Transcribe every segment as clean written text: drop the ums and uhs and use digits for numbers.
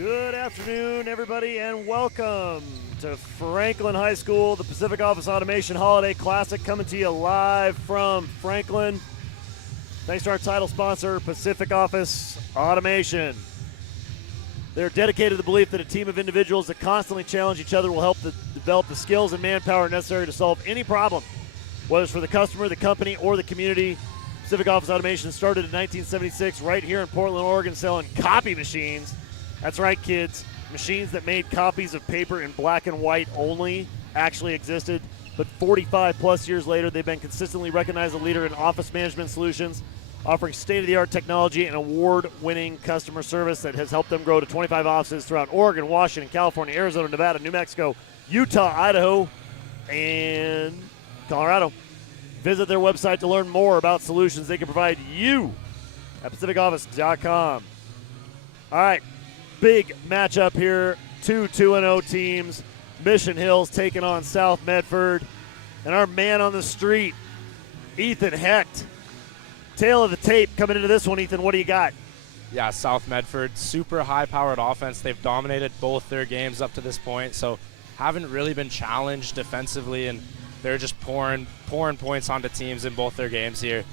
Good afternoon, everybody, and welcome to Franklin High School, the Pacific Office Automation Holiday Classic, coming to you live from Franklin. Thanks to our title sponsor, Pacific Office Automation. They're dedicated to the belief that a team of individuals that constantly challenge each other will help to develop the skills and manpower necessary to solve any problem, whether it's for the customer, the company, or the community. Pacific Office Automation started in 1976 right here in Portland, Oregon, selling copy machines. That's right, kids. Machines that made copies of paper in black and white only actually existed, but 45 plus years later, they've been consistently recognized as a leader in office management solutions, offering state-of-the-art technology and award-winning customer service that has helped them grow to 25 offices throughout Oregon, Washington, California, Arizona, Nevada, New Mexico, Utah, Idaho, and Colorado. Visit their website to learn more about solutions they can provide you at pacificoffice.com. All right. Big matchup here, two 2-0 teams. Mission Hills taking on South Medford. And our man on the street, Ethan Hecht. Tail of the tape coming into this one, Ethan. What do you got? Yeah, South Medford, super high-powered offense. They've dominated both their games up to this point, so haven't really been challenged defensively, and they're just pouring points onto teams in both their games here.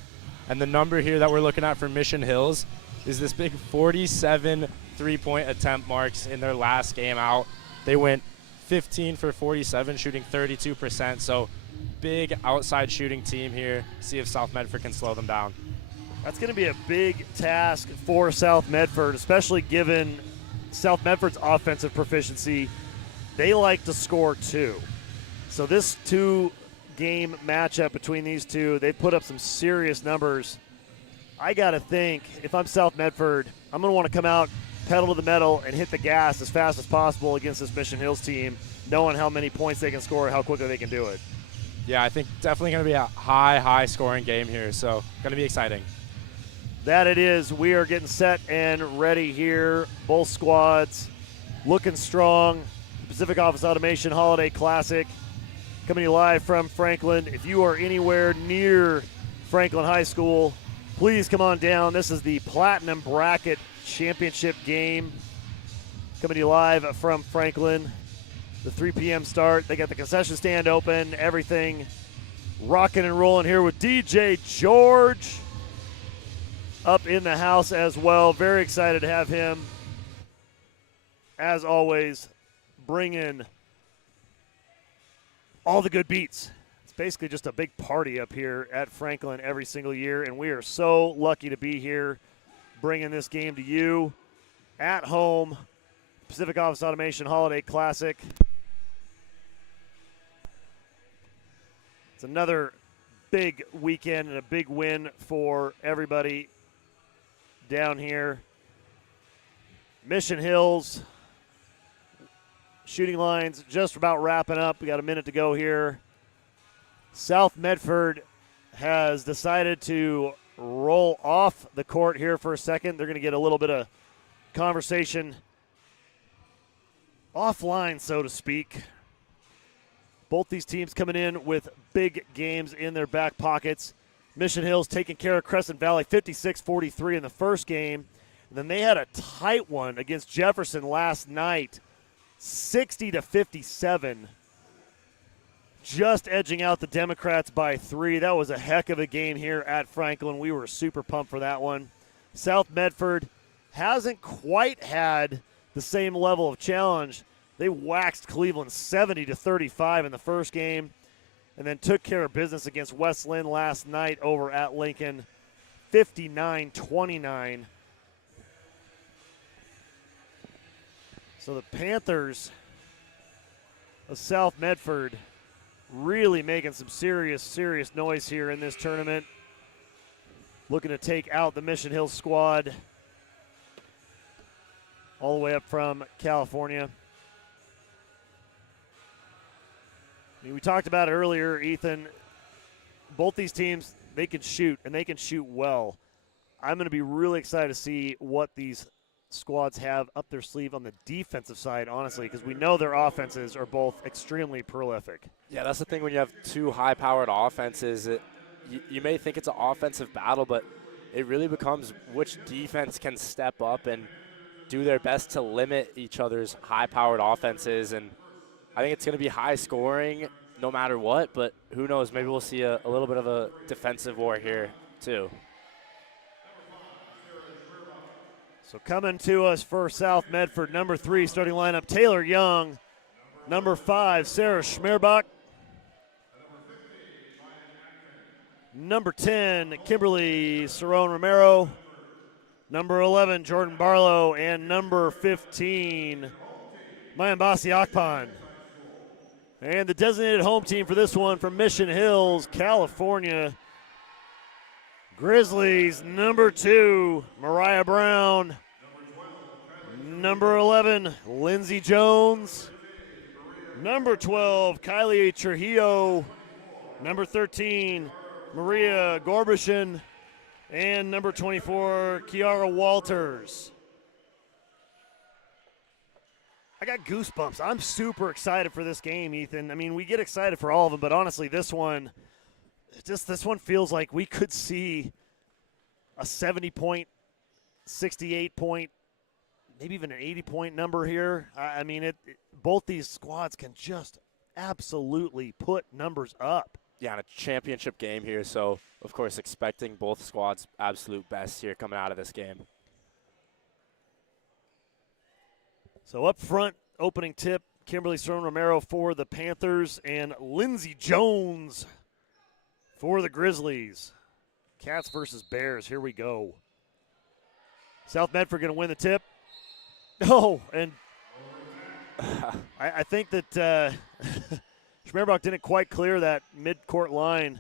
And the number here that we're looking at for Mission Hills is this big 47 three-point attempt marks in their last game out. They went 15 for 47, shooting 32%. So big outside shooting team here. See if South Medford can slow them down. That's going to be a big task for South Medford, especially given South Medford's offensive proficiency. They like to score two. So this two-game matchup between these two, they've put up some serious numbers. I got to think, if I'm South Medford, I'm going to want to come out, pedal to the metal, and hit the gas as fast as possible against this Mission Hills team, knowing how many points they can score, how quickly they can do it. Yeah, I think definitely going to be a high scoring game here, so going to be exciting. That it is. We are getting set and ready here. Both squads looking strong. Pacific Office Automation Holiday Classic coming to you live from Franklin. If you are anywhere near Franklin High School, please come on down. This is the Platinum Bracket Championship game coming to you live from Franklin. The 3 p.m. start. They got the concession stand open. Everything rocking and rolling here with DJ George up in the house as well. Very excited to have him, as always, bring in all the good beats. It's basically just a big party up here at Franklin every single year, and we are so lucky to be here bringing this game to you at home. Pacific Office Automation Holiday Classic. It's another big weekend and a big win for everybody down here. Mission Hills shooting lines just about wrapping up. We got a minute to go here. South Medford has decided to roll off the court here for a second. They're going to get a little bit of conversation offline, so to speak. Both these teams coming in with big games in their back pockets. Mission Hills taking care of Crescent Valley 56-43 in the first game. And then they had a tight one against Jefferson last night, 60-57. Just edging out the Democrats by 3. That was a heck of a game here at Franklin. We were super pumped for that one. South Medford hasn't quite had the same level of challenge. They waxed Cleveland 70-35 in the first game and then took care of business against West Lynn last night over at Lincoln, 59-29. So the Panthers of South Medford really making some serious noise here in this tournament. Looking to take out the Mission Hills squad all the way up from California. I mean, we talked about it earlier, Ethan. Both these teams, they can shoot, and they can shoot well. I'm going to be really excited to see what these squads have up their sleeve on the defensive side, honestly, because we know their offenses are both extremely prolific. Yeah, that's the thing when you have two high-powered offenses. You may think it's an offensive battle, but it really becomes which defense can step up and do their best to limit each other's high-powered offenses, and I think it's going to be high scoring no matter what, but who knows, maybe we'll see a little bit of a defensive war here too. So coming to us for South Medford, number 3 starting lineup, Taylor Young. Number 5, Sarah Schmerbach. Number 10, Kimberly Cerrone Romero. Number 11, Jordan Barlow. And number 15, Mayambasi Akpan. And the designated home team for this one from Mission Hills, California. Grizzlies, number 2, Mariah Brown. Number 11, Lindsey Jones. Number 12, Kylie Trujillo. Number 13, Maria Gorbishin. And number 24, Kiara Walters. I got goosebumps. I'm super excited for this game, Ethan. I mean, we get excited for all of them, but honestly, this one feels like we could see a 70-point, 68-point, maybe even an 80-point number here. I mean, both these squads can just absolutely put numbers up. Yeah, in a championship game here, so of course expecting both squads' absolute best here coming out of this game. So up front, opening tip, Kimberly Cerrone Romero for the Panthers and Lindsey Jones for the Grizzlies. Cats versus Bears, here we go. South Medford going to win the tip. Oh, and I think that Schmerbach didn't quite clear that mid-court line.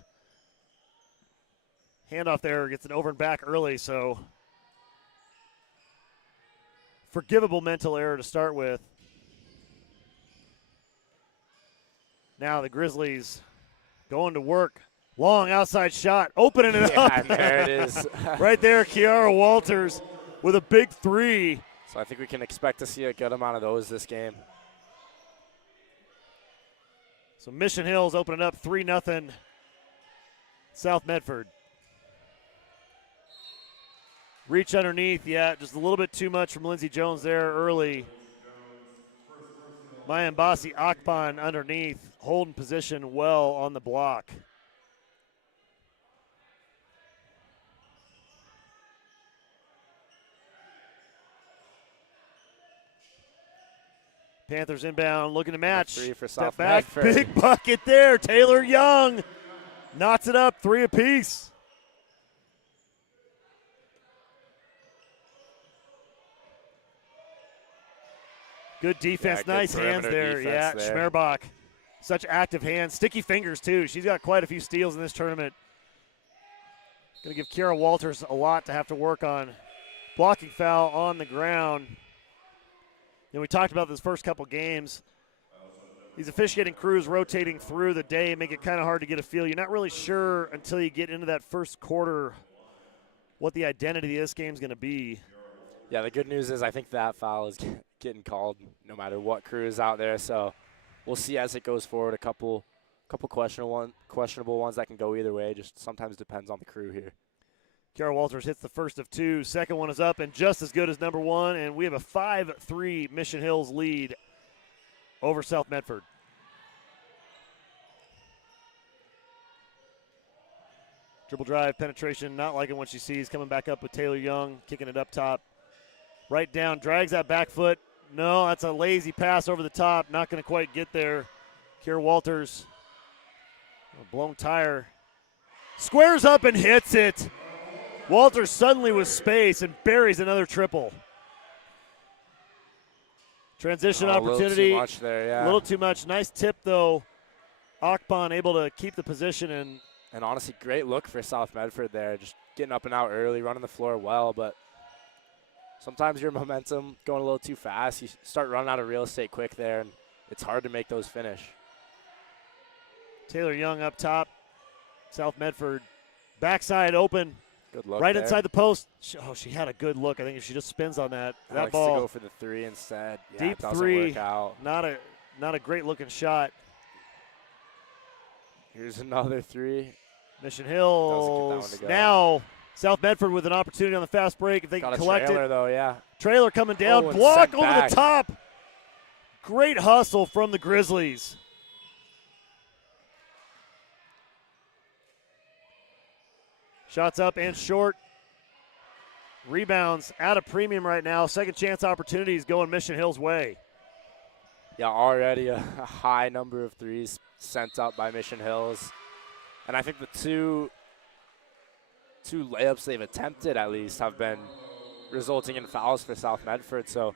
Handoff there, gets it over and back early, so forgivable mental error to start with. Now the Grizzlies going to work. Long outside shot, opening it up. Yeah, there it is. Right there, Kiara Walters with a big 3. So I think we can expect to see a good amount of those this game. So Mission Hills opening up 3-0 South Medford. Reach underneath, yeah, just a little bit too much from Lindsey Jones there early. Mayambasi Akpan underneath, holding position well on the block. Panthers inbound, looking to match. 3 for Step South back, Medford. big bucket there. Taylor Young knots it up, 3 apiece. Good defense, Yeah, nice good hands there. perimeter Yeah, defense there. Schmerbach, such active hands, sticky fingers too. She's got quite a few steals in this tournament. Going to give Kiara Walters a lot to have to work on. Blocking foul on the ground. And we talked about this first couple games. These officiating crews rotating through the day make it kind of hard to get a feel. You're not really sure until you get into that first quarter what the identity of this game is going to be. Yeah, the good news is I think that foul is getting called no matter what crew is out there. So we'll see as it goes forward. A couple questionable ones that can go either way. Just sometimes depends on the crew here. Kiara Walters hits the first of 2. Second one is up and just as good as number 1. And we have a 5-3 Mission Hills lead over South Medford. Dribble drive, penetration, not liking what she sees. Coming back up with Taylor Young, kicking it up top. Right down, drags that back foot. No, that's a lazy pass over the top. Not going to quite get there. Kiara Walters, a blown tire. Squares up and hits it. Walters suddenly with space and buries another triple. Transition opportunity. A little too much there, yeah. A little too much. Nice tip, though. Akpan able to keep the position. And honestly, great look for South Medford there. Just getting up and out early, running the floor well. But sometimes your momentum going a little too fast. You start running out of real estate quick there, and it's hard to make those finish. Taylor Young up top. South Medford backside open. Good look right there. inside the post. She had a good look. I think if she just spins on that Alex ball. to go for the 3 instead. Yeah, Deep it doesn't 3. work out. Not a great looking shot. Here's another 3. Mission Doesn't get that one Hills to go. now South Medford with an opportunity on the fast break if they Got can a collect trailer, it. though, yeah. Trailer coming down, Oh, and block sent over back. the top. Great hustle from the Grizzlies. Shots up and short. Rebounds out of premium right now. Second chance opportunities going Mission Hill's way. Yeah, already a high number of threes sent up by Mission Hills. And I think the two layups they've attempted, at least, have been resulting in fouls for South Medford. So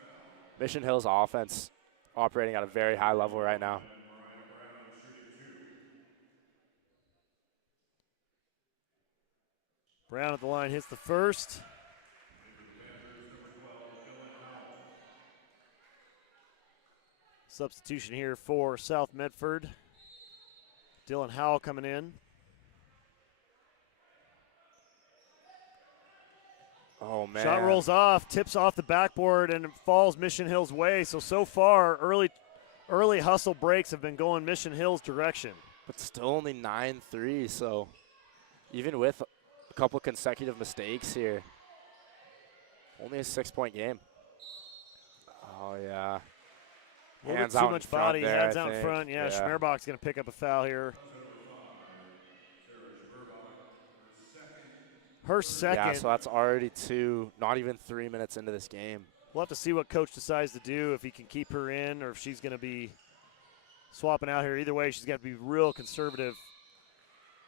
Mission Hills offense operating at a very high level right now. Brown at the line hits the first. Substitution here for South Medford. Dylan Howell coming in. Oh, man. Shot rolls off, tips off the backboard, and it falls Mission Hill's way. So far, early hustle breaks have been going Mission Hill's direction. But still only 9-3, so even with a couple consecutive mistakes here, only a 6-point game. Oh, yeah. A little bit Hands too out much in front body, there, hands I out in think. front. Yeah, Schmerbach's going to pick up a foul here. Her second. Yeah, so that's already not even 3 minutes into this game. We'll have to see what coach decides to do, if he can keep her in or if she's going to be swapping out here. Either way, she's got to be real conservative.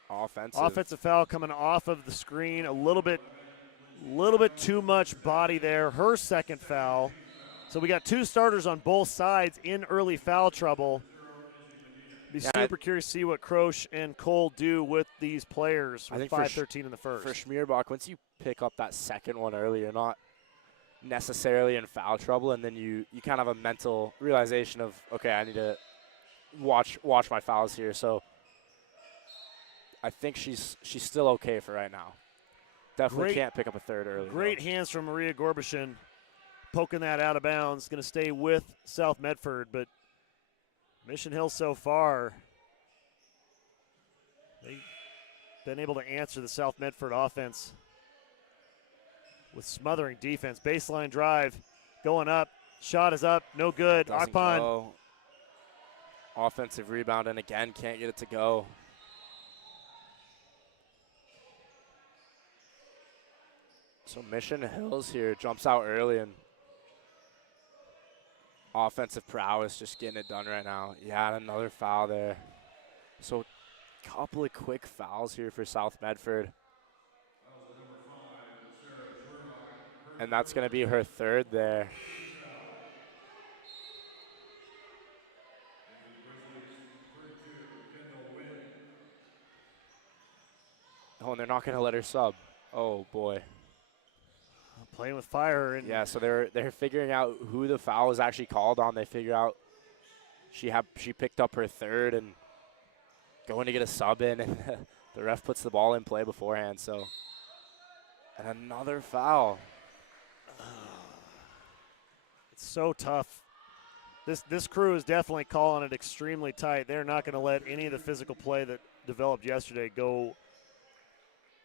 Offensive foul coming off of the screen. A little bit too much body there. Her second foul. So we got two starters on both sides in early foul trouble. Be super curious to see what Croce and Cole do with these players with 5:13 in the first. For Schmerbach, once you pick up that second one early, you're not necessarily in foul trouble, and then you kind of have a mental realization of, okay, I need to watch my fouls here. So I think she's still okay for right now. Definitely can't pick up a third early. Great hands from Maria Gorbishin, poking that out of bounds. Going to stay with South Medford, but Mission Hill so far, they've been able to answer the South Medford offense with smothering defense. Baseline drive going up. Shot is up. No good. Akpan. Offensive rebound, and again, can't get it to go. So Mission Hills here jumps out early, and offensive prowess just getting it done right now. Yeah, and another foul there. So a couple of quick fouls here for South Medford. And that's going to be her third there. Oh, and they're not going to let her sub. Oh, boy. Playing with fire. And yeah, so they're figuring out who the foul is actually called on. They figure out she picked up her third and going to get a sub in, and the ref puts the ball in play beforehand. So, and another foul. It's so tough. This crew is definitely calling it extremely tight. They're not going to let any of the physical play that developed yesterday go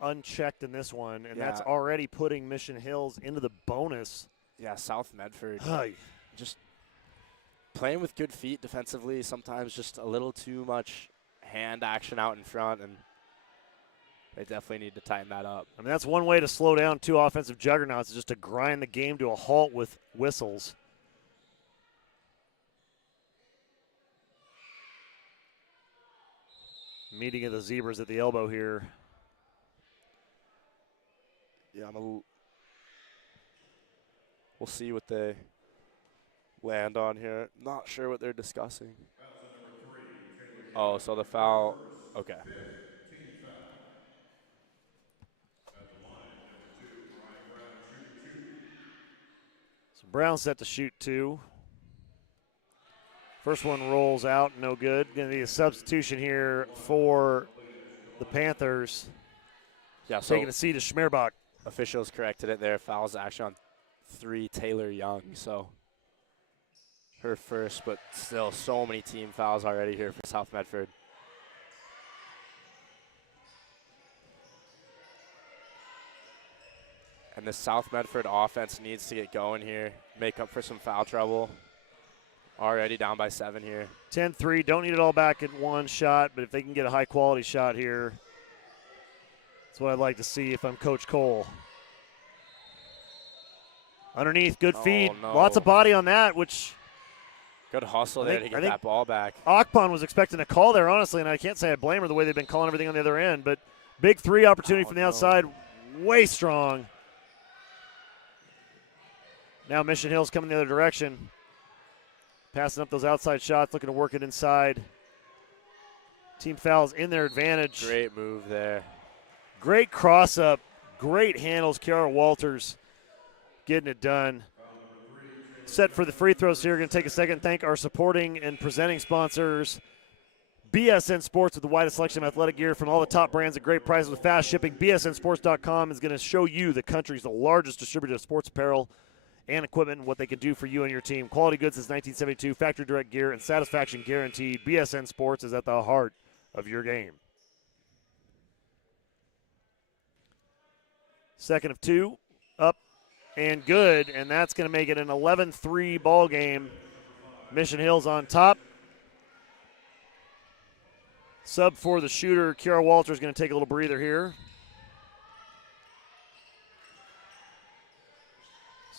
unchecked in this one, and that's already putting Mission Hills into the bonus. Yeah, South Medford just playing with good feet defensively, sometimes just a little too much hand action out in front, and they definitely need to tighten that up. I mean, that's one way to slow down two offensive juggernauts, is just to grind the game to a halt with whistles. Meeting of the Zebras at the elbow here. Yeah, we'll see what they land on here. Not sure what they're discussing. Oh, so the foul. Okay. So Brown set to shoot two. First one rolls out, no good. Going to be a substitution here for the Panthers. Yeah, so taking a seat is Schmerbach. Officials corrected it there. Foul's actually on 3 Taylor Young. So her first, but still so many team fouls already here for South Medford. the South Medford offense needs to get going here, make up for some foul trouble. Already down by 7 here. 10-3, don't need it all back in one shot, but if they can get a high-quality shot here, that's what I'd like to see if I'm Coach Cole. Underneath, good feed. No. Lots of body on that, which Good hustle there to get that ball back. Akpan was expecting a call there, honestly, and I can't say I blame her the way they've been calling everything on the other end, but big 3 opportunity from the outside, way strong. Now Mission Hill's coming the other direction. Passing up those outside shots, looking to work it inside. Team fouls in their advantage. Great move there. Great cross-up. Great handles. Kiara Walters getting it done. Set for the free throws here. Going to take a second. Thank our supporting and presenting sponsors. BSN Sports with the widest selection of athletic gear from all the top brands at great prices with fast shipping. BSNSports.com is going to show you the country's largest distributor of sports apparel and equipment and what they can do for you and your team. Quality goods since 1972, factory direct gear, and satisfaction guaranteed. BSN Sports is at the heart of your game. Second of 2, up and good, and that's going to make it an 11-3 ball game. Mission Hill's on top. Sub for the shooter, Kiara Walters is going to take a little breather here.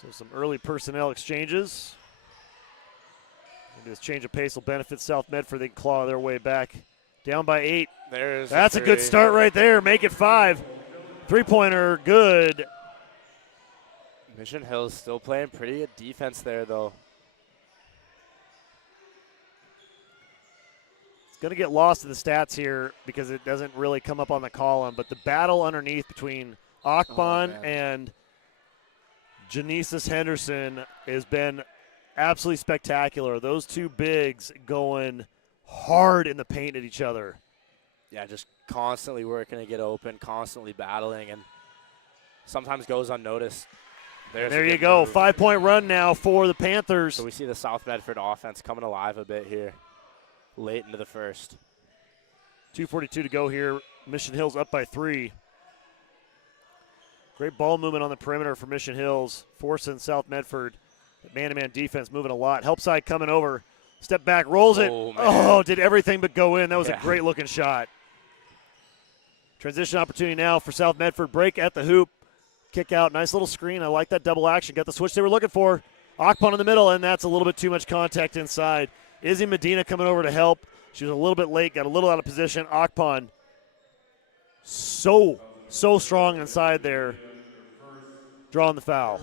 So some early personnel exchanges. Maybe this change of pace will benefit South Medford. They can claw their way back. Down by 8. That's a good start right there. Make it 5. Three-pointer, good. Mission Hill's still playing pretty good defense there, though. It's going to get lost in the stats here because it doesn't really come up on the column, but the battle underneath between Akban and Genesis Henderson has been absolutely spectacular. Those two bigs going hard in the paint at each other. Yeah, just constantly working to get open, constantly battling, and sometimes goes unnoticed. There you go. Move. 5-point run now for the Panthers. So we see the South Medford offense coming alive a bit here late into the first. 2:42 to go here. Mission Hills up by 3. Great ball movement on the perimeter for Mission Hills, forcing South Medford. Man-to-man defense moving a lot. Help side coming over. Step back, rolls it. Oh, did everything but go in. That was a great-looking shot. Transition opportunity now for South Medford. Break at the hoop. Kick out. Nice little screen. I like that double action. Got the switch they were looking for. Akpan in the middle, and that's a little bit too much contact inside. Izzy Medina coming over to help. She was a little bit late, got a little out of position. Akpan so strong inside there, drawing the foul.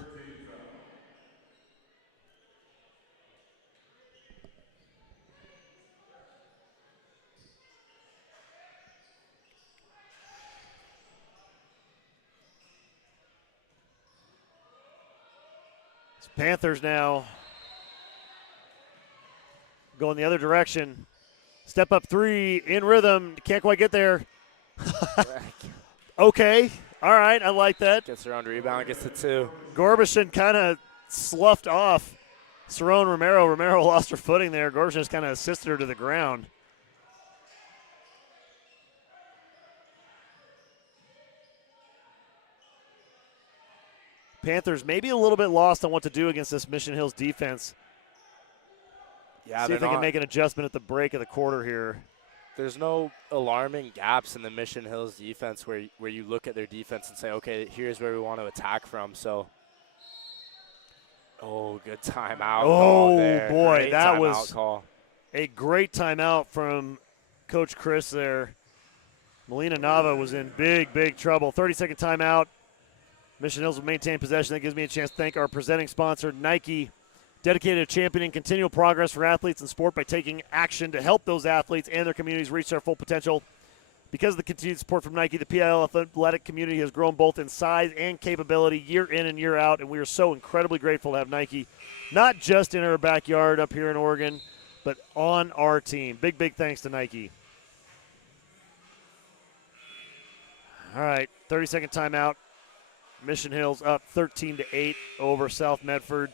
Panthers now going the other direction. Step up 3 in rhythm. Can't quite get there. Okay. All right. I like that. Gets around rebound, gets the 2. Gorbishin kind of sloughed off Cerrone Romero. Romero lost her footing there. Gorbishin just kind of assisted her to the ground. Panthers maybe a little bit lost on what to do against this Mission Hills defense. Yeah, see if they can make an adjustment at the break of the quarter here. There's no alarming gaps in the Mission Hills defense where you look at their defense and say, okay, here's where we want to attack from. So, good timeout. Oh, boy, great that timeout was call. A great timeout from Coach Chris there. Melina Nava was in big trouble. 30-second timeout. Mission Hills will maintain possession. That gives me a chance to thank our presenting sponsor, Nike, dedicated to championing continual progress for athletes in sport by taking action to help those athletes and their communities reach their full potential. Because of the continued support from Nike, the PIL athletic community has grown both in size and capability year in and year out, and we are so incredibly grateful to have Nike, not just in our backyard up here in Oregon, but on our team. Big thanks to Nike. All right, 30-second timeout. Mission Hills up 13-8 over South Medford.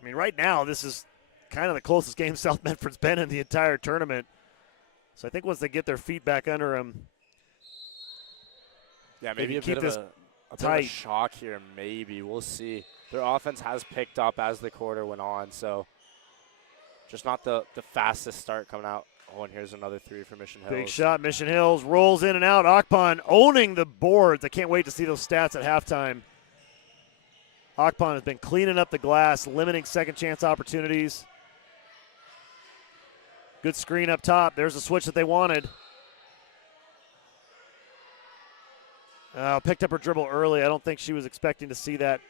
I mean, right now, this is kind of the closest game South Medford's been in the entire tournament. So I think once they get their feet back under them, Yeah, maybe can a bit of a shock here. Maybe we'll see. Their offense has picked up as the quarter went on, so just not the fastest start coming out. Oh, and here's another three for Mission Hills. Big shot. Mission Hills rolls in and out. Akpan owning the boards. I can't wait to see those stats at halftime. Akpan has been cleaning up the glass, limiting second chance opportunities. Good screen up top. There's the switch that they wanted. Picked up her dribble early. I don't think she was expecting to see that.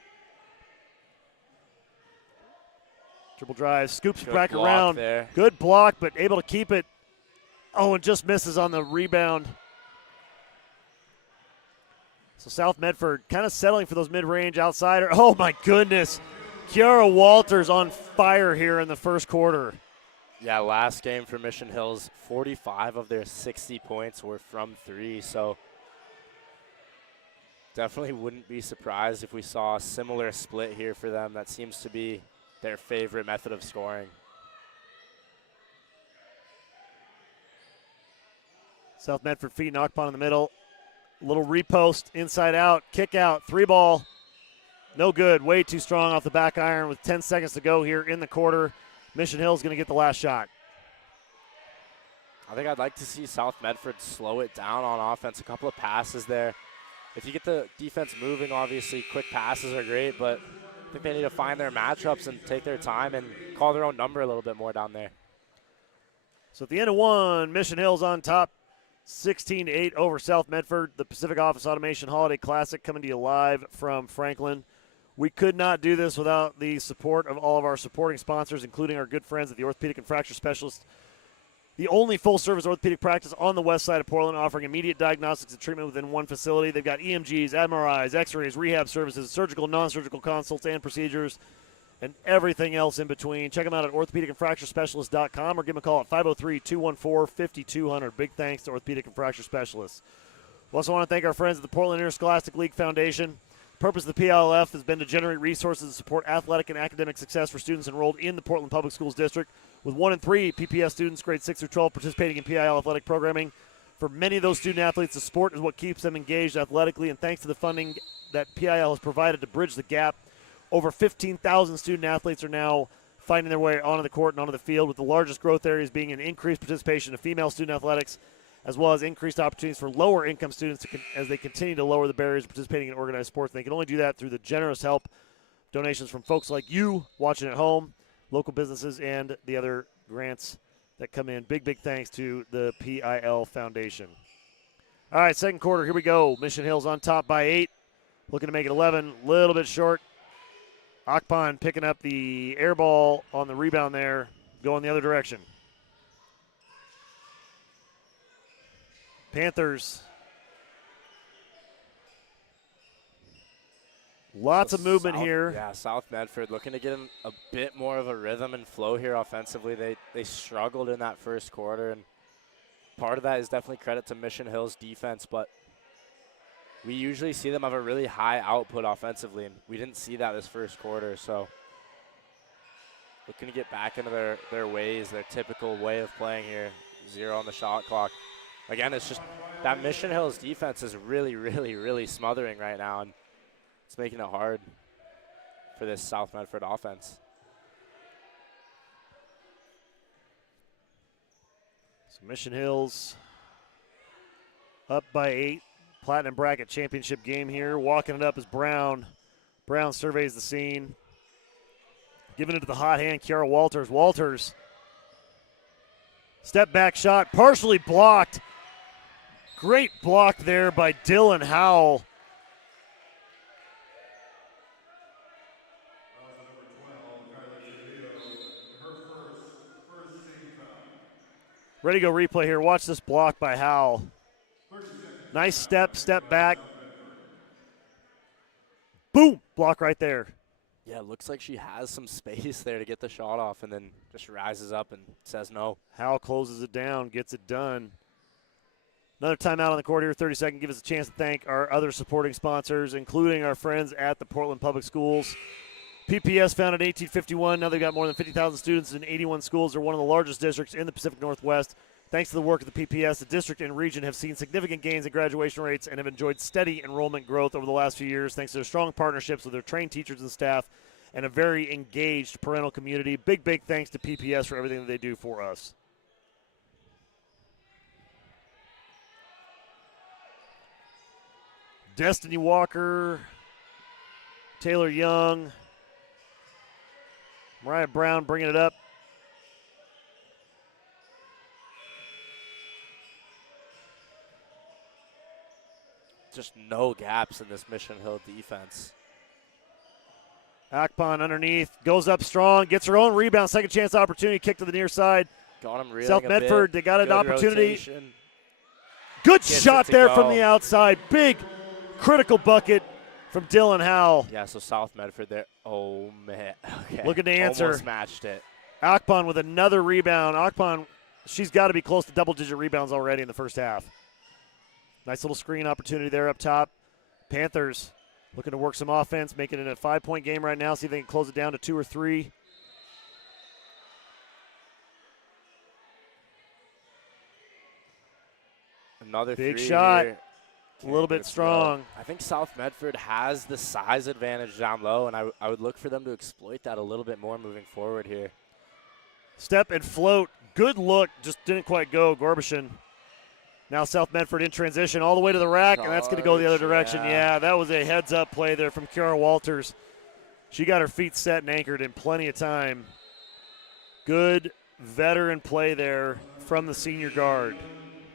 Dribble drive, scoops back around. There. Good block, but able to keep it. Oh, and just misses on the rebound. So South Medford kind of settling for those mid-range outsider. Oh, my goodness. Kiara Walters on fire here in the first quarter. Yeah, last game for Mission Hills, 45 of their 60 points were from three, so definitely wouldn't be surprised if we saw a similar split here for them. That seems to be their favorite method of scoring. South Medford feeding Akpan in the middle. Little repost, inside out, kick out, three ball. No good, way too strong off the back iron with 10 seconds to go here in the quarter. Mission Hill's going to get the last shot. I think I'd like to see South Medford slow it down on offense. A couple of passes there. If you get the defense moving, obviously quick passes are great, but I think they need to find their matchups and take their time and call their own number a little bit more down there. So at the end of one, Mission Hill's on top, 16-8 over South Medford. The Pacific Office Automation Holiday Classic coming to you live from Franklin. We could not do this without the support of all of our supporting sponsors, including our good friends at the Orthopedic and Fracture Specialist, the only full-service orthopedic practice on the west side of Portland, offering immediate diagnostics and treatment within one facility. They've got EMGs, MRIs, X-rays, rehab services, surgical, non-surgical consults and procedures, and everything else in between. Check them out at orthopedicandfracturespecialist.com or give them a call at 503-214-5200. Big thanks to Orthopedic and Fracture Specialists. We also want to thank our friends at the Portland Interscholastic League Foundation. The purpose of the PLF has been to generate resources to support athletic and academic success for students enrolled in the Portland Public Schools District, with 1 in 3 PPS students, grades 6 through 12, participating in PIL athletic programming. For many of those student athletes, the sport is what keeps them engaged athletically, and thanks to the funding that PIL has provided to bridge the gap, over 15,000 student athletes are now finding their way onto the court and onto the field, with the largest growth areas being an increased participation of female student athletics, as well as increased opportunities for lower-income students as they continue to lower the barriers of participating in organized sports. And they can only do that through the generous help, donations from folks like you watching at home, local businesses, and the other grants that come in. Big, big thanks to the PIL Foundation. All right, second quarter, here we go. Mission Hill's on top by 8, looking to make it 11, a little bit short. Akpan picking up the air ball on the rebound there, going the other direction. Panthers. Lots of movement here. Yeah, South Medford looking to get in a bit more of a rhythm and flow here offensively. They struggled in that first quarter, and part of that is definitely credit to Mission Hill's defense, but we usually see them have a really high output offensively, and we didn't see that this first quarter. So looking to get back into their ways, their typical way of playing here. 0 on the shot clock. Again, it's just that Mission Hill's defense is really, really, really smothering right now, and it's making it hard for this South Medford offense. So Mission Hills up by 8. Platinum Bracket Championship game here. Walking it up is Brown. Brown surveys the scene. Giving it to the hot hand, Kiara Walters. Walters. Step back shot, partially blocked. Great block there by Dylan Howell. Ready to go replay here. Watch this block by Howell. Nice step back. Boom, block right there. Yeah, it looks like she has some space there to get the shot off and then just rises up and says no. Howell closes it down, gets it done. Another timeout on the court here, 30 seconds. Give us a chance to thank our other supporting sponsors, including our friends at the Portland Public Schools. PPS founded in 1851. Now they've got more than 50,000 students in 81 schools. They're one of the largest districts in the Pacific Northwest. Thanks to the work of the PPS, the district and region have seen significant gains in graduation rates and have enjoyed steady enrollment growth over the last few years thanks to their strong partnerships with their trained teachers and staff and a very engaged parental community. Big, big thanks to PPS for everything that they do for us. Destiny Walker, Taylor Young, Mariah Brown bringing it up. Just no gaps in this Mission Hill defense. Akpon underneath, goes up strong, gets her own rebound, second chance opportunity, kick to the near side. Got him reeling South a Medford, bit. they got an Good opportunity. rotation. Good Gets shot it to there go. from the outside. Big, critical bucket from Dylan Howell. Yeah, so South Medford there. Oh, man. Okay. Looking to answer. Almost matched it. Akpon with another rebound. Akpon, she's got to be close to double-digit rebounds already in the first half. Nice little screen opportunity there up top. Panthers looking to work some offense, making it a 5-point game right now, see if they can close it down to 2 or 3. Another Big three shot. here. A little Can't bit get it to go. strong. I think South Medford has the size advantage down low, and I would look for them to exploit that a little bit more moving forward here. Step and float. Good look. Just didn't quite go. Gorbishin. Now South Medford in transition all the way to the rack, and that's going to go the other direction. Yeah, that was a heads-up play there from Kiara Walters. She got her feet set and anchored in plenty of time. Good veteran play there from the senior guard.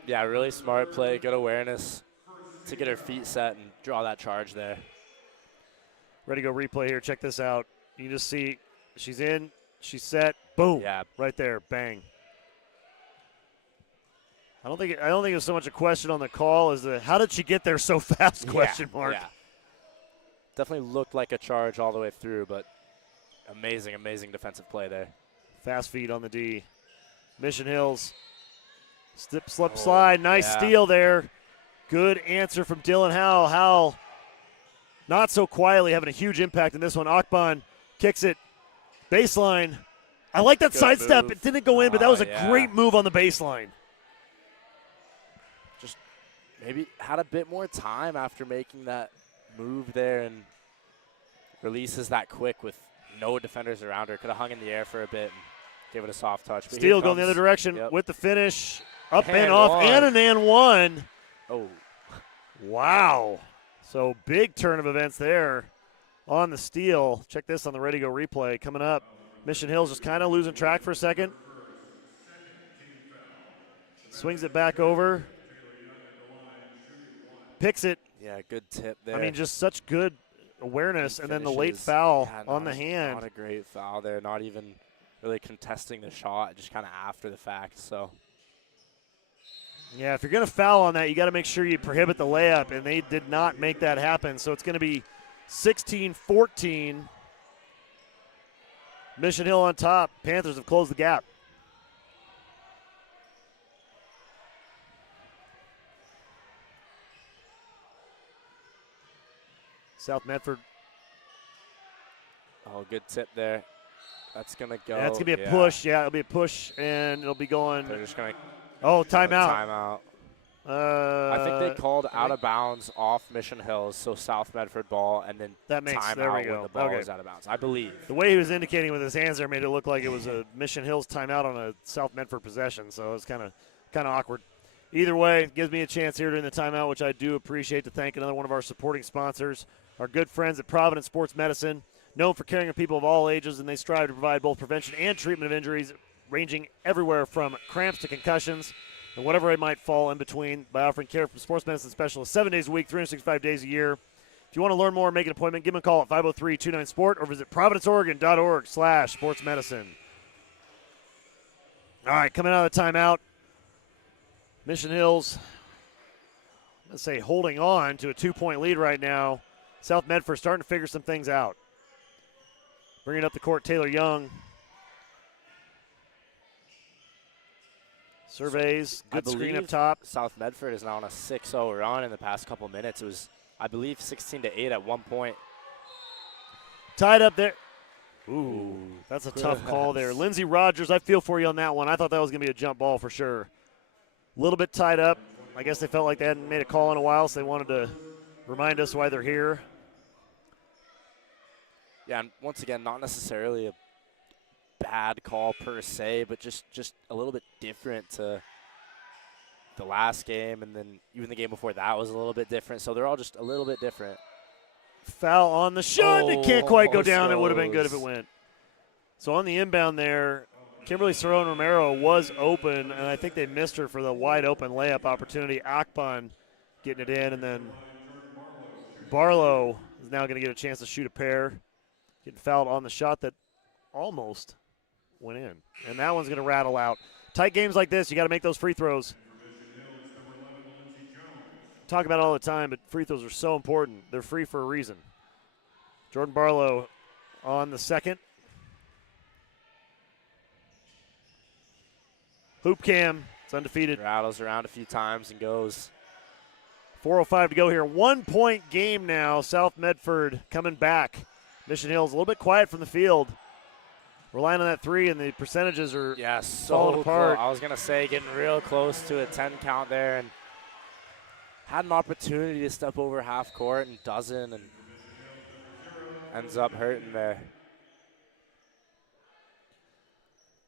Yeah, really smart play, good awareness to get her feet set and draw that charge there. Ready to go replay here. Check this out. You can just see she's in, she's set, boom, Yeah. right there, bang. I don't think it was so much a question on the call as the how did she get there so fast? Question mark. Yeah. Definitely looked like a charge all the way through, but amazing, amazing defensive play there. Fast feed on the D. Mission Hills. Slip, slide. Nice yeah. steal there. Good answer from Dylan Howell. Howell not so quietly having a huge impact in this one. Akban kicks it. Baseline. I like that Good sidestep. move. It didn't go in, but that was a Yeah. great move on the baseline. Just maybe had a bit more time after making that move there and releases that quick with no defenders around her. Could have hung in the air for a bit and gave it a soft touch. But Steele going the other direction Yep. with the finish. Up and And off, one. and an and one. Oh, Wow. So big turn of events there on the steal. Check this on the Ready Go replay coming up. Mission Hills just kind of losing track for a second. Swings it back over. Picks it. yeah, good tip there. I mean, just such good awareness, Good and then the late finishes. foul Yeah, on the not hand. Not a great foul there. Not even really contesting the shot, just kind of after the fact. So Yeah, if you're going to foul on that, you got to make sure you prohibit the layup, and they did not make that happen. So it's going to be 16-14. Mission Hill on top. Panthers have closed the gap. South Medford. oh, good tip there. That's gonna go. That's going to be a push. Yeah, it'll be a push, and it'll be going. They're just gonna Oh, timeout. Timeout. I think they called out of bounds off Mission Hills, so South Medford ball, and then That makes- timeout there we when go. the ball Okay. is out of bounds. I believe. The way he was indicating with his hands there made it look like it was a Mission Hills timeout on a South Medford possession, so it was kind of awkward. Either way, it gives me a chance here during the timeout, which I do appreciate, to thank another one of our supporting sponsors, our good friends at Providence Sports Medicine, known for caring for people of all ages, and they strive to provide both prevention and treatment of injuries ranging everywhere from cramps to concussions and whatever it might fall in between by offering care from sports medicine specialists 7 days a week, 365 days a year. If you want to learn more, make an appointment, give them a call at 503-29-SPORT or visit providenceoregon.org/sportsmedicine. All right, coming out of the timeout, Mission Hills, let's say, holding on to a 2-point lead right now. South Medford starting to figure some things out. Bringing up the court, Taylor Young. Surveys, good screen up top. South Medford is now on a 6-0 run in the past couple minutes. It was, I believe, 16-8 at one point. Tied up there. Ooh, that's a tough call there. Lindsey Rogers, I feel for you on that one. I thought that was going to be a jump ball for sure. A little bit tied up. I guess they felt like they hadn't made a call in a while, so they wanted to remind us why they're here. Yeah, and once again, not necessarily a bad call per se, but just a little bit different to the last game, and then even the game before that was a little bit different. So they're all just a little bit different. Foul on the shot. It can't quite go down. It would have been good if it Almost. went. So on the inbound there, Kimberly Cerrone Romero was open, and I think they missed her for the wide open layup opportunity. Akban getting it in, and then Barlow is now going to get a chance to shoot a pair. Getting fouled on the shot that almost went in. And that one's going to rattle out. Tight games like this, you got to make those free throws. Talk about it all the time, but free throws are so important. They're free for a reason. Jordan Barlow on the second. Hoop cam, it's undefeated. Rattles around a few times and goes. 4:05 to go here. 1 point game now. South Medford coming back. Mission Hills a little bit quiet from the field. Relying on that three, and the percentages are falling apart. I was going to say getting real close to a 10 count there, and had an opportunity to step over half court and doesn't, and ends up hurting there.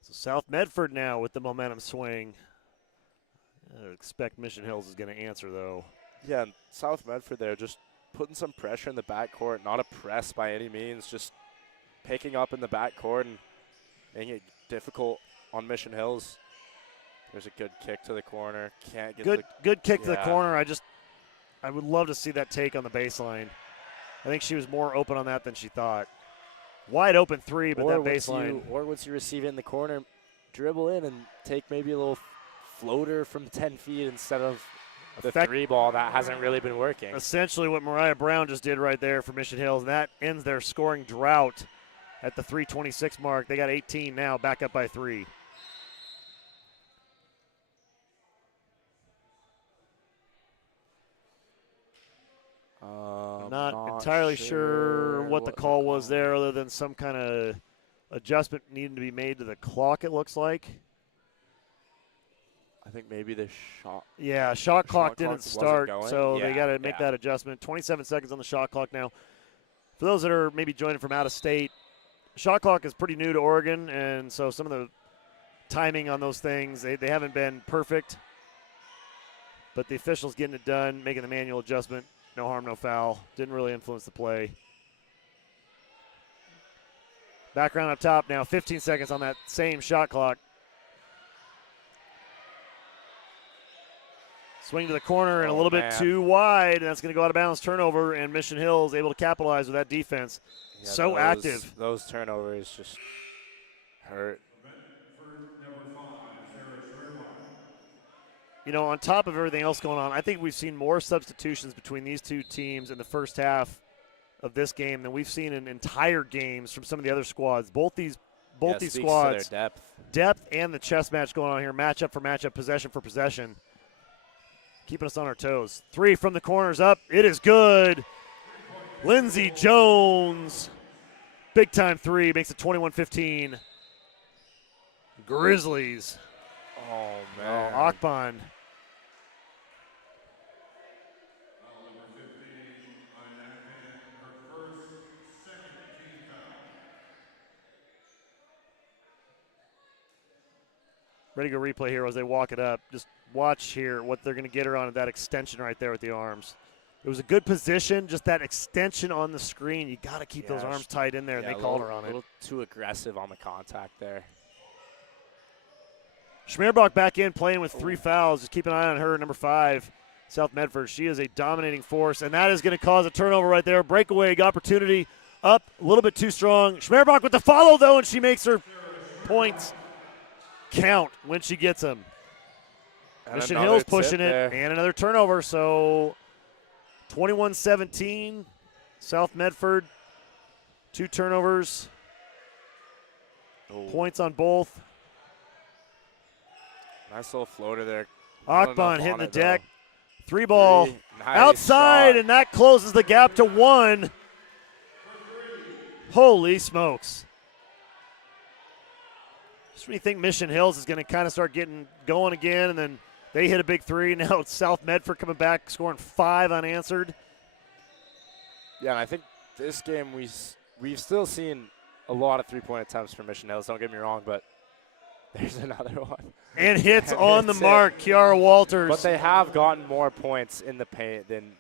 So South Medford now with the momentum swing. I expect Mission Hills is going to answer, though. Yeah, and South Medford there just putting some pressure in the backcourt, not a press by any means, just picking up in the backcourt and making it difficult on Mission Hills. There's a good kick to the corner. Can't get good kick to the corner. I would love to see that take on the baseline. I think she was more open on that than she thought. Wide open three, but that baseline. Or once you receive it in the corner, dribble in and take maybe a little floater from 10 feet instead of the three ball. That hasn't really been working. Essentially what Mariah Brown just did right there for Mission Hills. And that ends their scoring drought at the 3:26 mark. They got 18 now, back up by 3. I'm not entirely sure what the call was there, other than some kind of adjustment needing to be made to the clock, it looks like. I think maybe the shot. Yeah, shot clock didn't start, so they got to make that adjustment. 27 seconds on the shot clock now. For those that are maybe joining from out of state, shot clock is pretty new to Oregon, and so some of the timing on those things, they haven't been perfect. But the officials getting it done, making the manual adjustment. No harm, no foul. Didn't really influence the play. Background up top now. 15 seconds on that same shot clock. Swing to the corner and a little bit too wide, and that's going to go out of bounds. Turnover, and Mission Hills able to capitalize with that defense. Yeah, so active. Those turnovers just hurt. You know, on top of everything else going on, I think we've seen more substitutions between these two teams in the first half of this game than we've seen in entire games from some of the other squads. Both these squads, depth and the chess match going on here, matchup for matchup, possession for possession, keeping us on our toes. 3 from the corners up. It is good. Lindsey Jones, big time 3, makes it 21-15. Grizzlies. Oh, man. Akban. Ready to go replay here as they walk it up. Just watch here what they're going to get her on that extension right there with the arms. It was a good position, just that extension on the screen. You got to keep those arms tight in there, and they called her on it. A little too aggressive on the contact there. Schmerbach back in, playing with 3 fouls. Just keep an eye on her, number 5, South Medford. She is a dominating force, and that is going to cause a turnover right there. Breakaway opportunity up, a little bit too strong. Schmerbach with the follow, though, and she makes her points count when she gets them. Mission Hill's pushing it, and another turnover. So 21-17, South Medford, 2 turnovers, points on both. Nice little floater there. Akban hitting the deck. 3 ball nice outside, shot. and that closes the gap to 1. Holy smokes. Just when you think Mission Hills is going to kind of start getting going again, and then They hit a big three. Now it's South Medford coming back, scoring 5 unanswered. Yeah, and I think this game we've still seen a lot of three-point attempts from Mission Hills. Don't get me wrong, but there's another one. And hits on the mark, Kiara Walters. But they have gotten more points in the paint than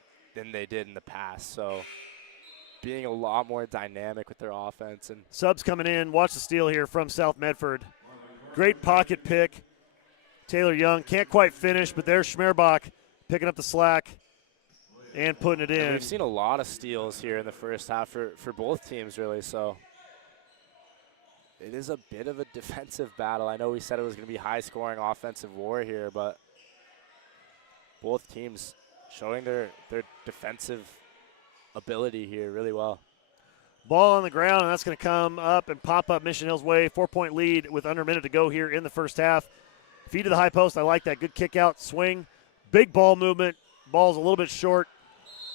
they did in the past. So being a lot more dynamic with their offense. And subs coming in. Watch the steal here from South Medford. Great pocket pick. Taylor Young can't quite finish, but there's Schmerbach picking up the slack and putting it in. And we've seen a lot of steals here in the first half for both teams, really. So it is a bit of a defensive battle. I know we said it was going to be high-scoring offensive war here, but both teams showing their defensive ability here really well. Ball on the ground, and that's going to come up and pop up Mission Hills' way. 4-point lead with under a minute to go here in the first half. Feed to the high post. I like that. Good kick out, swing. Big ball movement. Ball's a little bit short,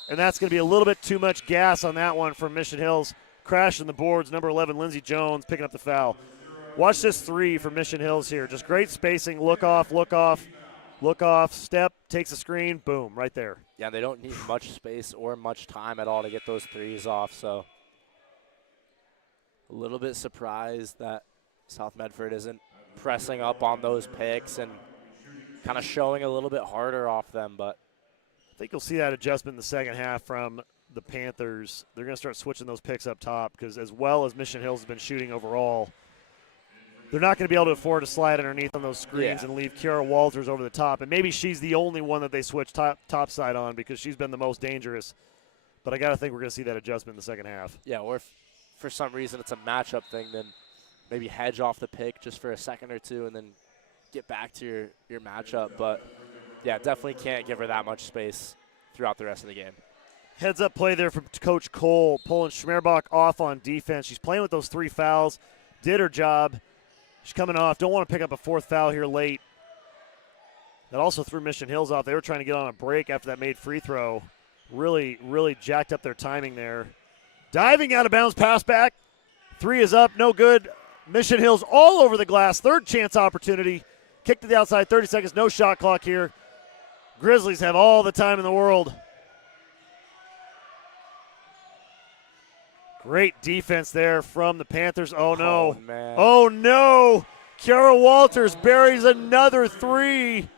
and that's going to be a little bit too much gas on that one from Mission Hills. Crashing the boards. Number 11, Lindsey Jones, picking up the foul. Watch this three for Mission Hills here. Just great spacing. Look off, look off, look off. Step, takes a screen. Boom, right there. Yeah, they don't need much space or much time at all to get those threes off. So a little bit surprised that South Medford isn't pressing up on those picks and kind of showing a little bit harder off them. But I think you'll see that adjustment in the second half from the Panthers. They're going to start switching those picks up top because as well as Mission Hills has been shooting overall, they're not going to be able to afford to slide underneath on those screens and leave Kiara Walters over the top. And maybe she's the only one that they switch top side on because she's been the most dangerous. But I got to think we're going to see that adjustment in the second half. Yeah, or if for some reason it's a matchup thing, then maybe hedge off the pick just for a second or two and then get back to your matchup. But, yeah, definitely can't give her that much space throughout the rest of the game. Heads-up play there from Coach Cole, pulling Schmerbach off on defense. She's playing with those 3 fouls, did her job. She's coming off. Don't want to pick up a 4th foul here late. That also threw Mission Hills off. They were trying to get on a break after that made free throw. Really, really jacked up their timing there. Diving out of bounds, pass back. 3 is up, no good. Mission Hills all over the glass. 3rd chance opportunity. Kick to the outside, 30 seconds, no shot clock here. Grizzlies have all the time in the world. Great defense there from the Panthers. Oh, no. Oh, man. Oh, no. Kiara Walters buries another 3.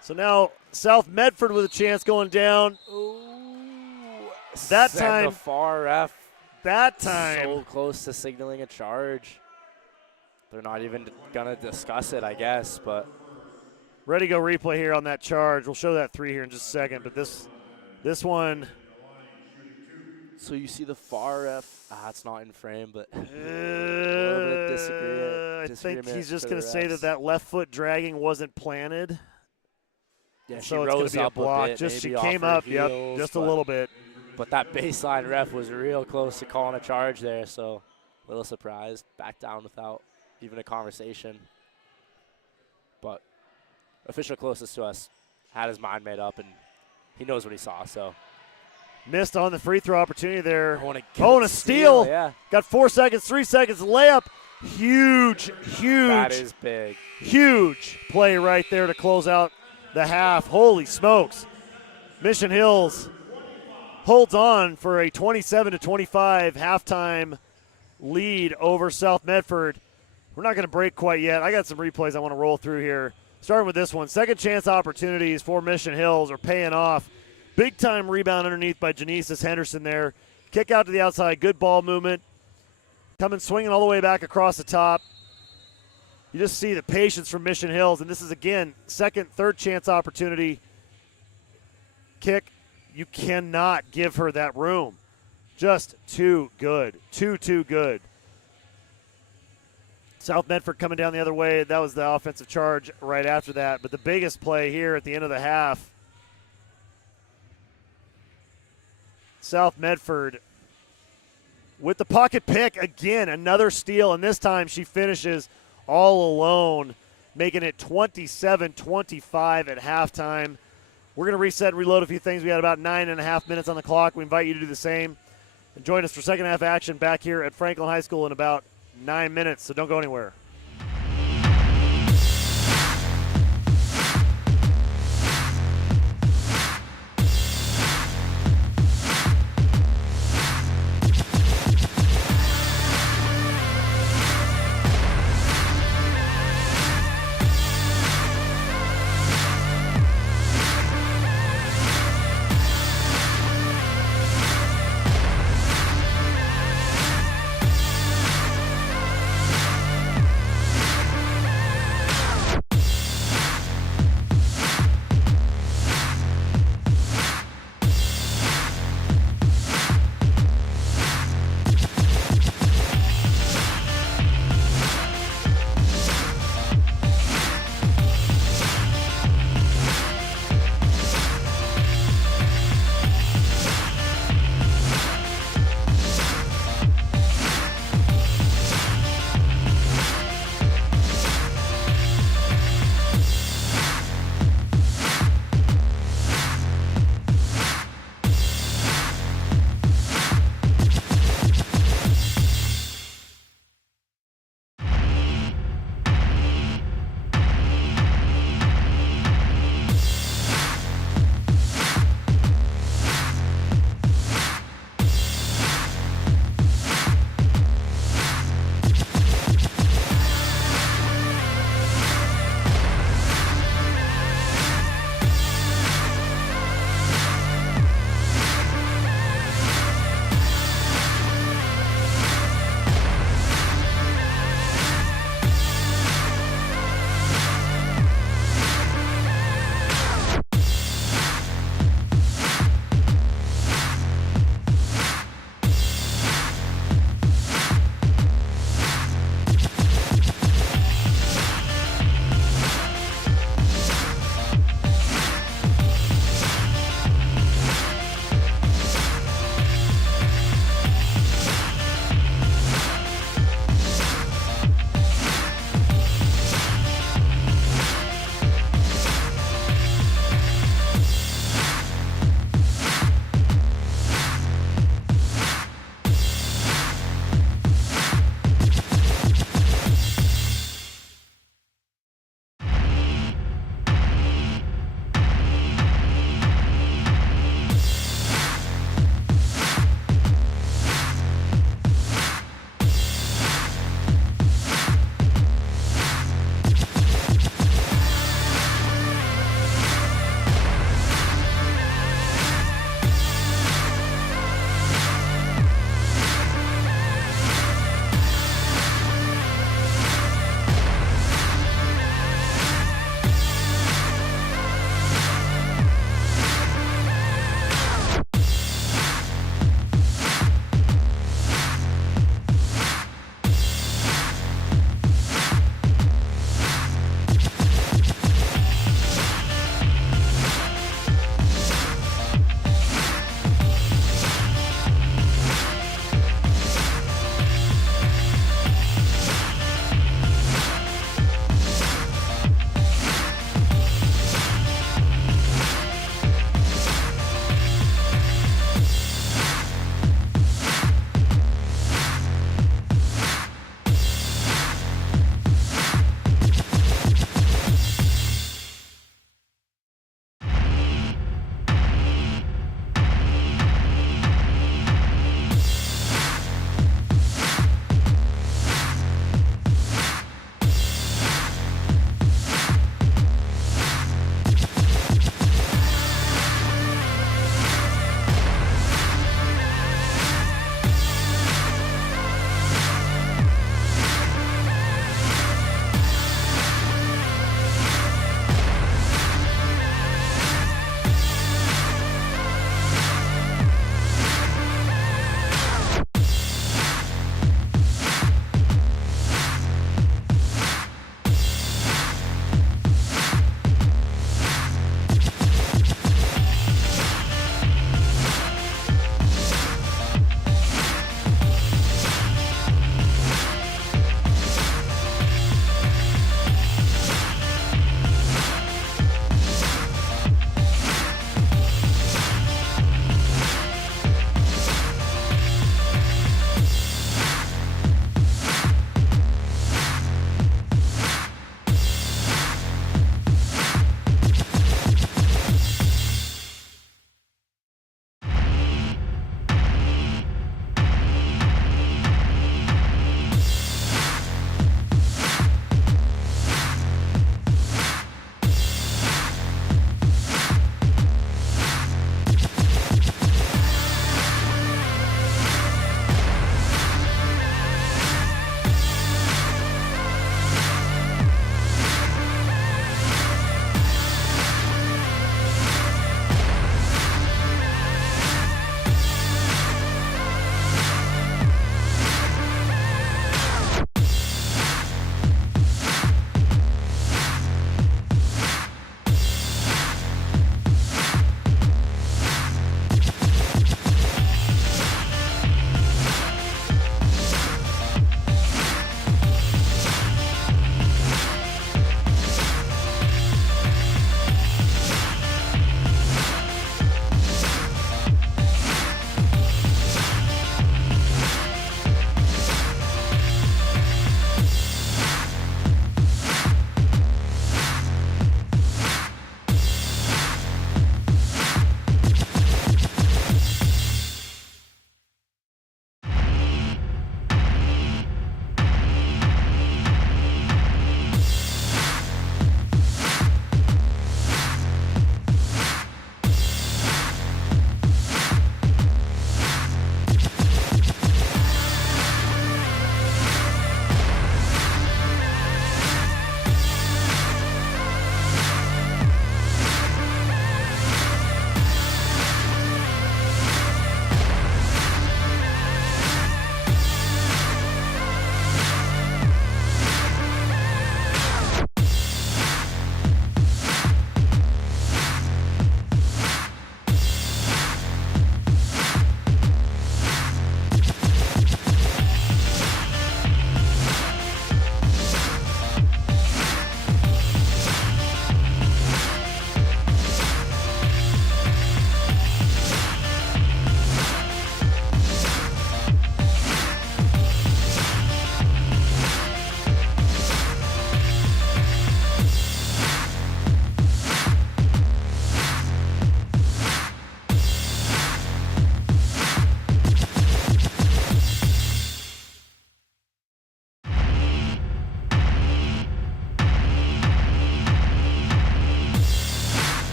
So now South Medford with a chance going down. Ooh. That Send time. the far ref. That time. So close to signaling a charge. They're not even going to discuss it, I guess, but. Ready to go replay here on that charge. We'll show that 3 here in just a second, but this one. So you see the far ref. It's not in frame, but I think he's just going to say that left foot dragging wasn't planted. Yeah, so it's going to be a block. Just she came up, just a little bit. But that baseline ref was real close to calling a charge there, so a little surprised. Back down without even a conversation. But official closest to us had his mind made up, and he knows what he saw, so. Missed on the free throw opportunity there. Oh, and a steal. Yeah. Got 4 seconds, 3 seconds, layup. Huge, huge. That is big. Huge play right there to close out the half. Holy smokes. Mission Hills holds on for a 27-25 halftime lead over South Medford. We're not going to break quite yet. I got some replays I want to roll through here. Starting with this one. Second chance opportunities for Mission Hills are paying off. Big time rebound underneath by Genesis Henderson there. Kick out to the outside. Good ball movement. Coming swinging all the way back across the top. You just see the patience from Mission Hills. And this is, again, second, third chance opportunity. Kick. You cannot give her that room. Just too good. Too good. South Medford coming down the other way. That was the offensive charge right after that. But the biggest play here at the end of the half, South Medford with the pocket pick again, another steal, and this time she finishes all alone, making it 27-25 at halftime. We're going to reset and reload a few things. We got about 9.5 minutes on the clock. We invite you to do the same. And join us for second half action back here at Franklin High School in about 9 minutes, so don't go anywhere.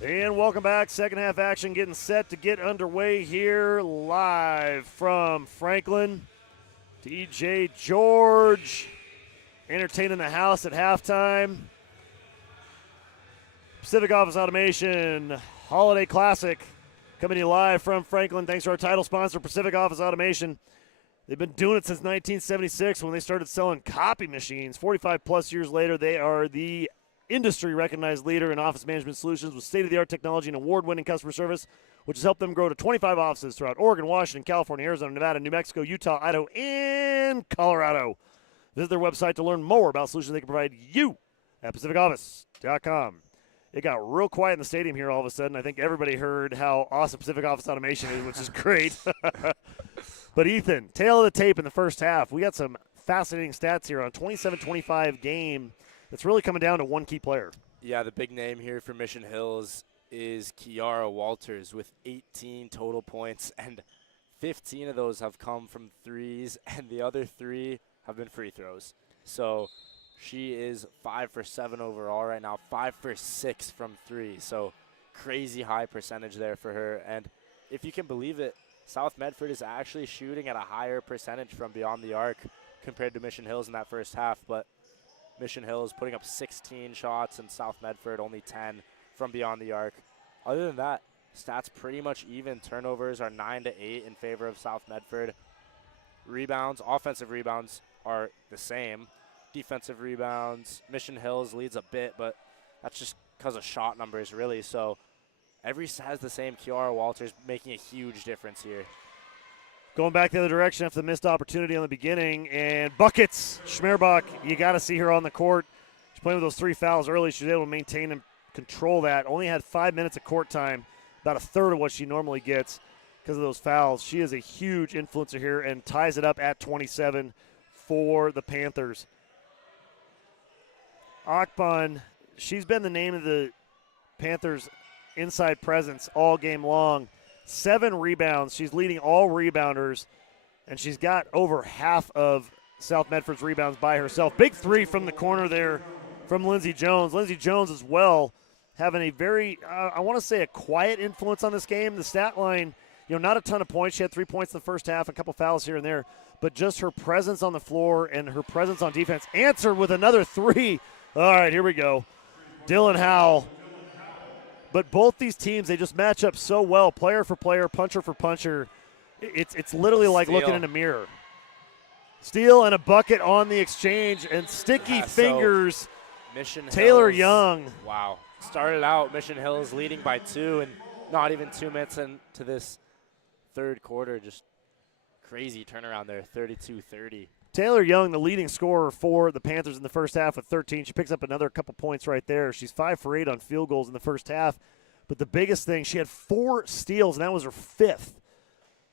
And welcome back. Second half action getting set to get underway here live from Franklin. DJ George entertaining the house at halftime. Pacific Office Automation Holiday Classic coming to you live from Franklin. Thanks to our title sponsor, Pacific Office Automation. They've been doing it since 1976 when they started selling copy machines. 45 plus years later, they are the industry-recognized leader in office management solutions with state-of-the-art technology and award-winning customer service, which has helped them grow to 25 offices throughout Oregon, Washington, California, Arizona, Nevada, New Mexico, Utah, Idaho, and Colorado. Visit their website to learn more about solutions they can provide you at PacificOffice.com. It got real quiet in the stadium here all of a sudden. I think everybody heard how awesome Pacific Office Automation is, which is great. But Ethan, tail of the tape in the first half. We got some fascinating stats here on a 27-25 game. It's really coming down to one key player. Yeah, the big name here for Mission Hills is Kiara Walters with 18 total points, and 15 of those have come from threes, and the other 3 have been free throws. So she is 5 for 7 overall right now, 5 for 6 from 3. So crazy high percentage there for her. And if you can believe it, South Medford is actually shooting at a higher percentage from beyond the arc compared to Mission Hills in that first half. But Mission Hills putting up 16 shots and South Medford only 10 from beyond the arc. Other than that, stats pretty much even. Turnovers are 9 to 8 in favor of South Medford. Rebounds, offensive rebounds are the same. Defensive rebounds, Mission Hills leads a bit, but that's just because of shot numbers, really. So every set has the same. Kiara Walters making a huge difference here. Going back the other direction after the missed opportunity on the beginning, and buckets. Schmerbach, you got to see her on the court. She's playing with those 3 fouls early. She was able to maintain and control that. Only had 5 minutes of court time, about a third of what she normally gets because of those fouls. She is a huge influencer here and ties it up at 27 for the Panthers. Akban, she's been the name of the Panthers' inside presence all game long. 7 rebounds. She's leading all rebounders, and she's got over half of South Medford's rebounds by herself. Big 3 from the corner there from Lindsey Jones. Lindsey Jones as well having a very, I want to say, a quiet influence on this game. The stat line, not a ton of points. She had 3 points in the first half, a couple fouls here and there, but just her presence on the floor and her presence on defense. Answered with another 3. All right, here we go. Dylan Howell. But both these teams, they just match up so well, player for player, puncher for puncher. It's literally like looking in a mirror. Steal and a bucket on the exchange, and sticky fingers. Mission Taylor Hills, Young. Wow. Started out Mission Hills leading by 2, and not even 2 minutes into this third quarter. Just crazy turnaround there, 32-30. Taylor Young, the leading scorer for the Panthers in the first half with 13. She picks up another couple points right there. She's 5 for 8 on field goals in the first half. But the biggest thing, she had 4 steals, and that was her 5th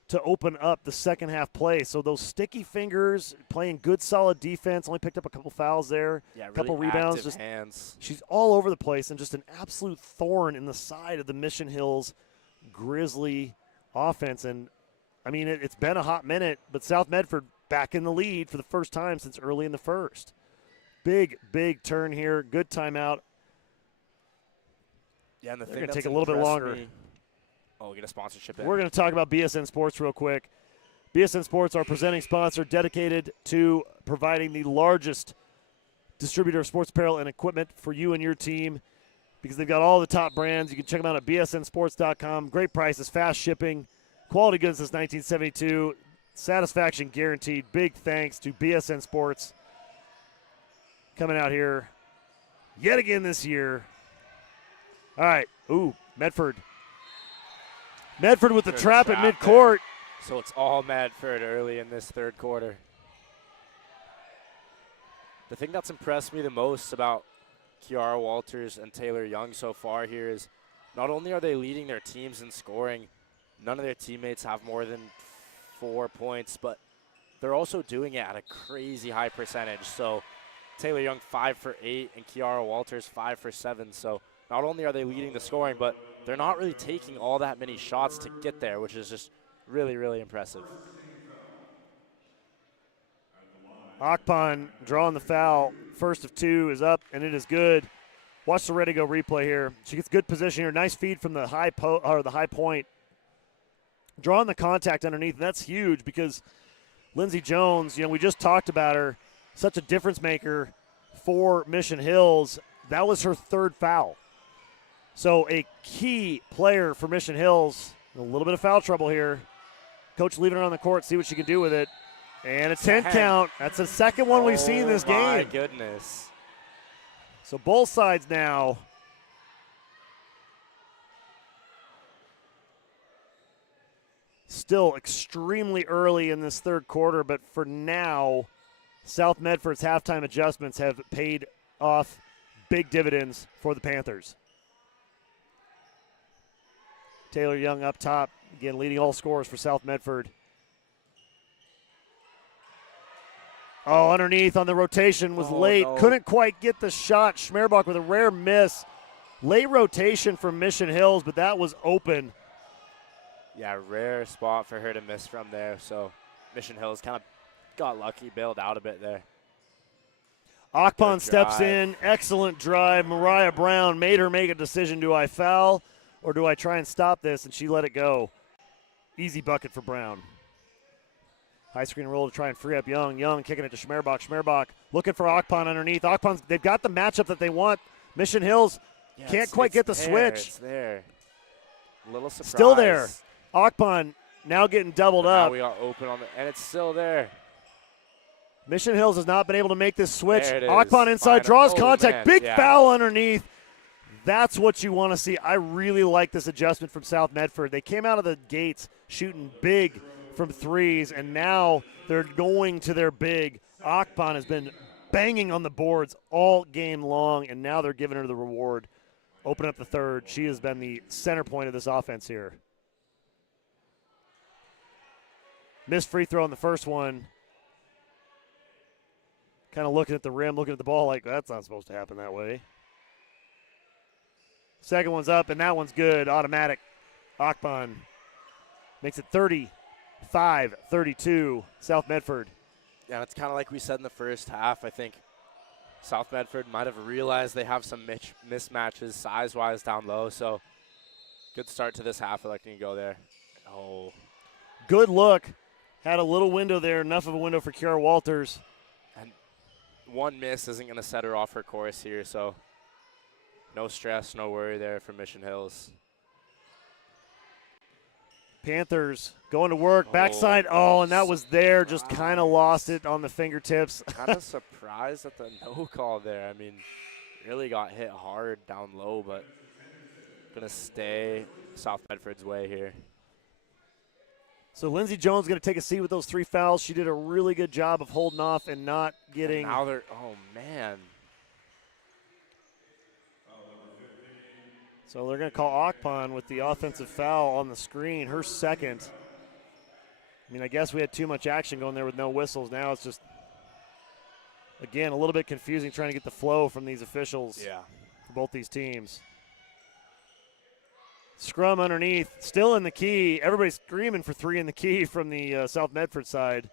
to open up the second half play. So those sticky fingers, playing good, solid defense, only picked up a couple fouls there, Yeah, a couple really rebounds. active Just hands. She's all over the place and just an absolute thorn in the side of the Mission Hills Grizzly offense. And, I mean, it's been a hot minute, but South Medford back in the lead for the first time since early in the first. Big, big turn here. Good timeout. Yeah, and the They're thing going to that's take a little bit impressed longer. me- Oh, get a sponsorship in. We're going to talk about BSN Sports real quick. BSN Sports, our presenting sponsor, dedicated to providing the largest distributor of sports apparel and equipment for you and your team because they've got all the top brands. You can check them out at bsnsports.com. Great prices, fast shipping, quality goods since 1972. Satisfaction guaranteed. Big thanks to BSN Sports coming out here yet again this year. All right. Ooh, Medford. Medford with the Good trap at trap midcourt. So it's all Medford early in this third quarter. The thing that's impressed me the most about Kiara Walters and Taylor Young so far here is not only are they leading their teams in scoring, none of their teammates have more than 4 points, but they're also doing it at a crazy high percentage. So Taylor Young 5 for 8 and Kiara Walters 5 for 7. So not only are they leading the scoring, but they're not really taking all that many shots to get there, which is just really, really impressive. Akpan drawing the foul. First of 2 is up, and it is good. Watch the ready go replay here. She gets good position here. Nice feed from the high point. Drawing the contact underneath, and that's huge because Lindsey Jones, we just talked about her, such a difference maker for Mission Hills. That was her 3rd foul. So a key player for Mission Hills. A little bit of foul trouble here. Coach leaving her on the court, see what she can do with it. And a 10 count. That's the second one we've seen this game. Oh, my goodness. So both sides now. Still extremely early in this 3rd quarter, but for now, South Medford's halftime adjustments have paid off big dividends for the Panthers. Taylor Young up top, again leading all scorers for South Medford. Oh, underneath on the rotation was late. No. Couldn't quite get the shot. Schmerbach with a rare miss. Late rotation from Mission Hills, but that was open. Yeah, rare spot for her to miss from there. So Mission Hills kind of got lucky, bailed out a bit there. Akpan steps in. Excellent drive. Mariah Brown made her make a decision. Do I foul or do I try and stop this? And she let it go. Easy bucket for Brown. High screen roll to try and free up Young. Young kicking it to Schmerbach. Schmerbach looking for Akpan underneath. Akpan's, they've got the matchup that they want. Mission Hills can't quite get the switch. It's there. Little surprise. Still there. Akpan now getting doubled up. Now we got open on the, and it's still there. Mission Hills has not been able to make this switch. There it is. Akpan inside, draws contact. Man. Big foul underneath. That's what you want to see. I really like this adjustment from South Medford. They came out of the gates shooting big from threes, and now they're going to their big. Akpan has been banging on the boards all game long, and now they're giving her the reward. Open up the 3rd. She has been the center point of this offense here. Missed free throw on the first one. Kind of looking at the rim, looking at the ball like, that's not supposed to happen that way. Second one's up, and that one's good. Automatic. Akpan makes it 35-32, South Medford. Yeah, it's kind of like we said in the first half. I think South Medford might have realized they have some mismatches size-wise down low, so good start to this half. I like to go there. Oh. Good look. Had a little window there, enough of a window for Kiara Walters. And one miss isn't going to set her off her course here, so no stress, no worry there for Mission Hills. Panthers going to work, backside, and that was there, just kind of lost it on the fingertips. Kind of surprised at the no call there. I mean, really got hit hard down low, but going to stay South Medford's way here. So Lindsey Jones going to take a seat with those 3 fouls. She did a really good job of holding off and not getting. And now they're, oh man. So they're going to call Akpan with the offensive foul on the screen, her 2nd. I mean, I guess we had too much action going there with no whistles. Now it's just, again, a little bit confusing trying to get the flow from these officials for both these teams. Scrum underneath, still in the key. Everybody's screaming for 3 in the key from the South Medford side.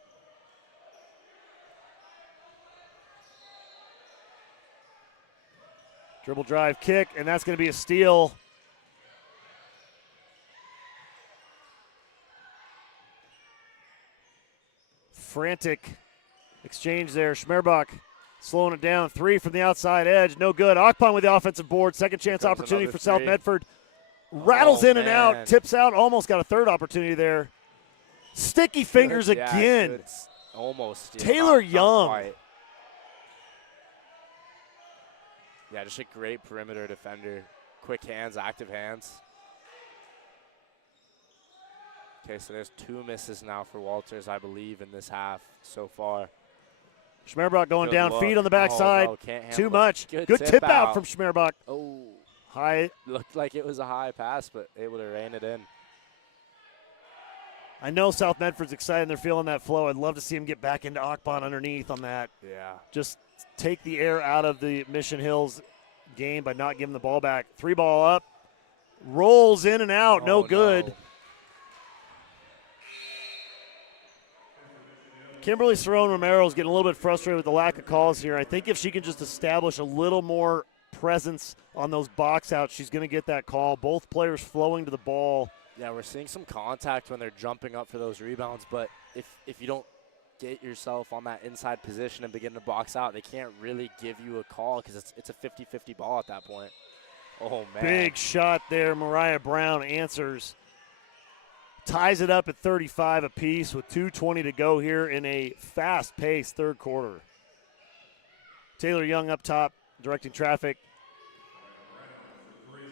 Dribble drive kick, and that's going to be a steal. Frantic exchange there. Schmerbach slowing it down. 3 from the outside edge. No good. Akpan with the offensive board. Second chance opportunity for South Medford. Rattles in and out. Tips out. Almost got a 3rd opportunity there. Sticky fingers again. Almost. Taylor Young. Yeah, just a great perimeter defender. Quick hands, active hands. Okay, so there's 2 misses now for Walters, I believe, in this half so far. Schmerbach going down, feet on the backside. Too much. Good tip out from Schmerbach. Oh. High. Looked like it was a high pass, but able to rein it in. I know South Medford's excited. They're feeling that flow. I'd love to see him get back into Akpan underneath on that. Yeah. Just take the air out of the Mission Hills game by not giving the ball back. 3 ball up. Rolls in and out. No good. No. Kimberly Cerrone Romero is getting a little bit frustrated with the lack of calls here. I think if she can just establish a little more presence on those box outs, she's going to get that call. Both players flowing to the ball. Yeah, we're seeing some contact when they're jumping up for those rebounds, but if you don't get yourself on that inside position and begin to box out, they can't really give you a call because it's a 50-50 ball at that point. Oh, man. Big shot there. Mariah Brown answers. Ties it up at 35 apiece with 2:20 to go here in a fast-paced third quarter. Taylor Young up top, directing traffic.